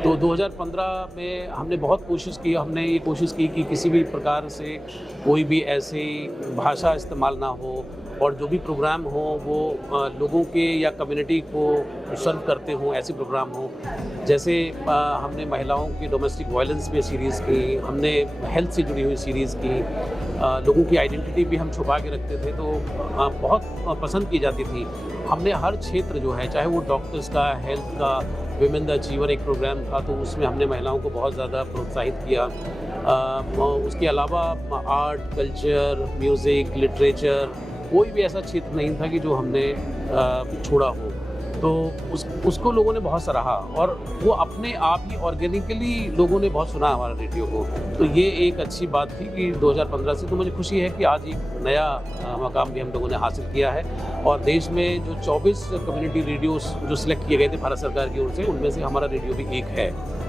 तो 2015 में हमने बहुत कोशिश की, हमने ये कोशिश की कि किसी भी प्रकार से कोई भी ऐसी भाषा इस्तेमाल ना हो और जो भी प्रोग्राम हो वो लोगों के या कम्युनिटी को सर्व करते हों, ऐसे प्रोग्राम हो। जैसे हमने महिलाओं की डोमेस्टिक वायलेंस पे सीरीज़ की, हमने हेल्थ से जुड़ी हुई सीरीज़ की, लोगों की आइडेंटिटी भी हम छुपा के रखते थे तो बहुत पसंद की जाती थी। हमने हर क्षेत्र जो है, चाहे वो डॉक्टर्स का, हेल्थ का, विमेन द अचीवर एक प्रोग्राम था तो उसमें हमने महिलाओं को बहुत ज़्यादा प्रोत्साहित किया। उसके अलावा आर्ट, कल्चर, म्यूज़िक, लिटरेचर, कोई भी ऐसा क्षेत्र नहीं था कि जो हमने छोड़ा हो। तो उसको लोगों ने बहुत सराहा और वो अपने आप ही ऑर्गेनिकली लोगों ने बहुत सुना हमारा रेडियो को। तो ये एक अच्छी बात थी कि 2015 से, तो मुझे खुशी है कि आज एक नया मकाम भी हम लोगों ने हासिल किया है और देश में जो 24 कम्युनिटी रेडियोस जो सिलेक्ट किए गए थे भारत सरकार की ओर से, उनमें से हमारा रेडियो भी एक है।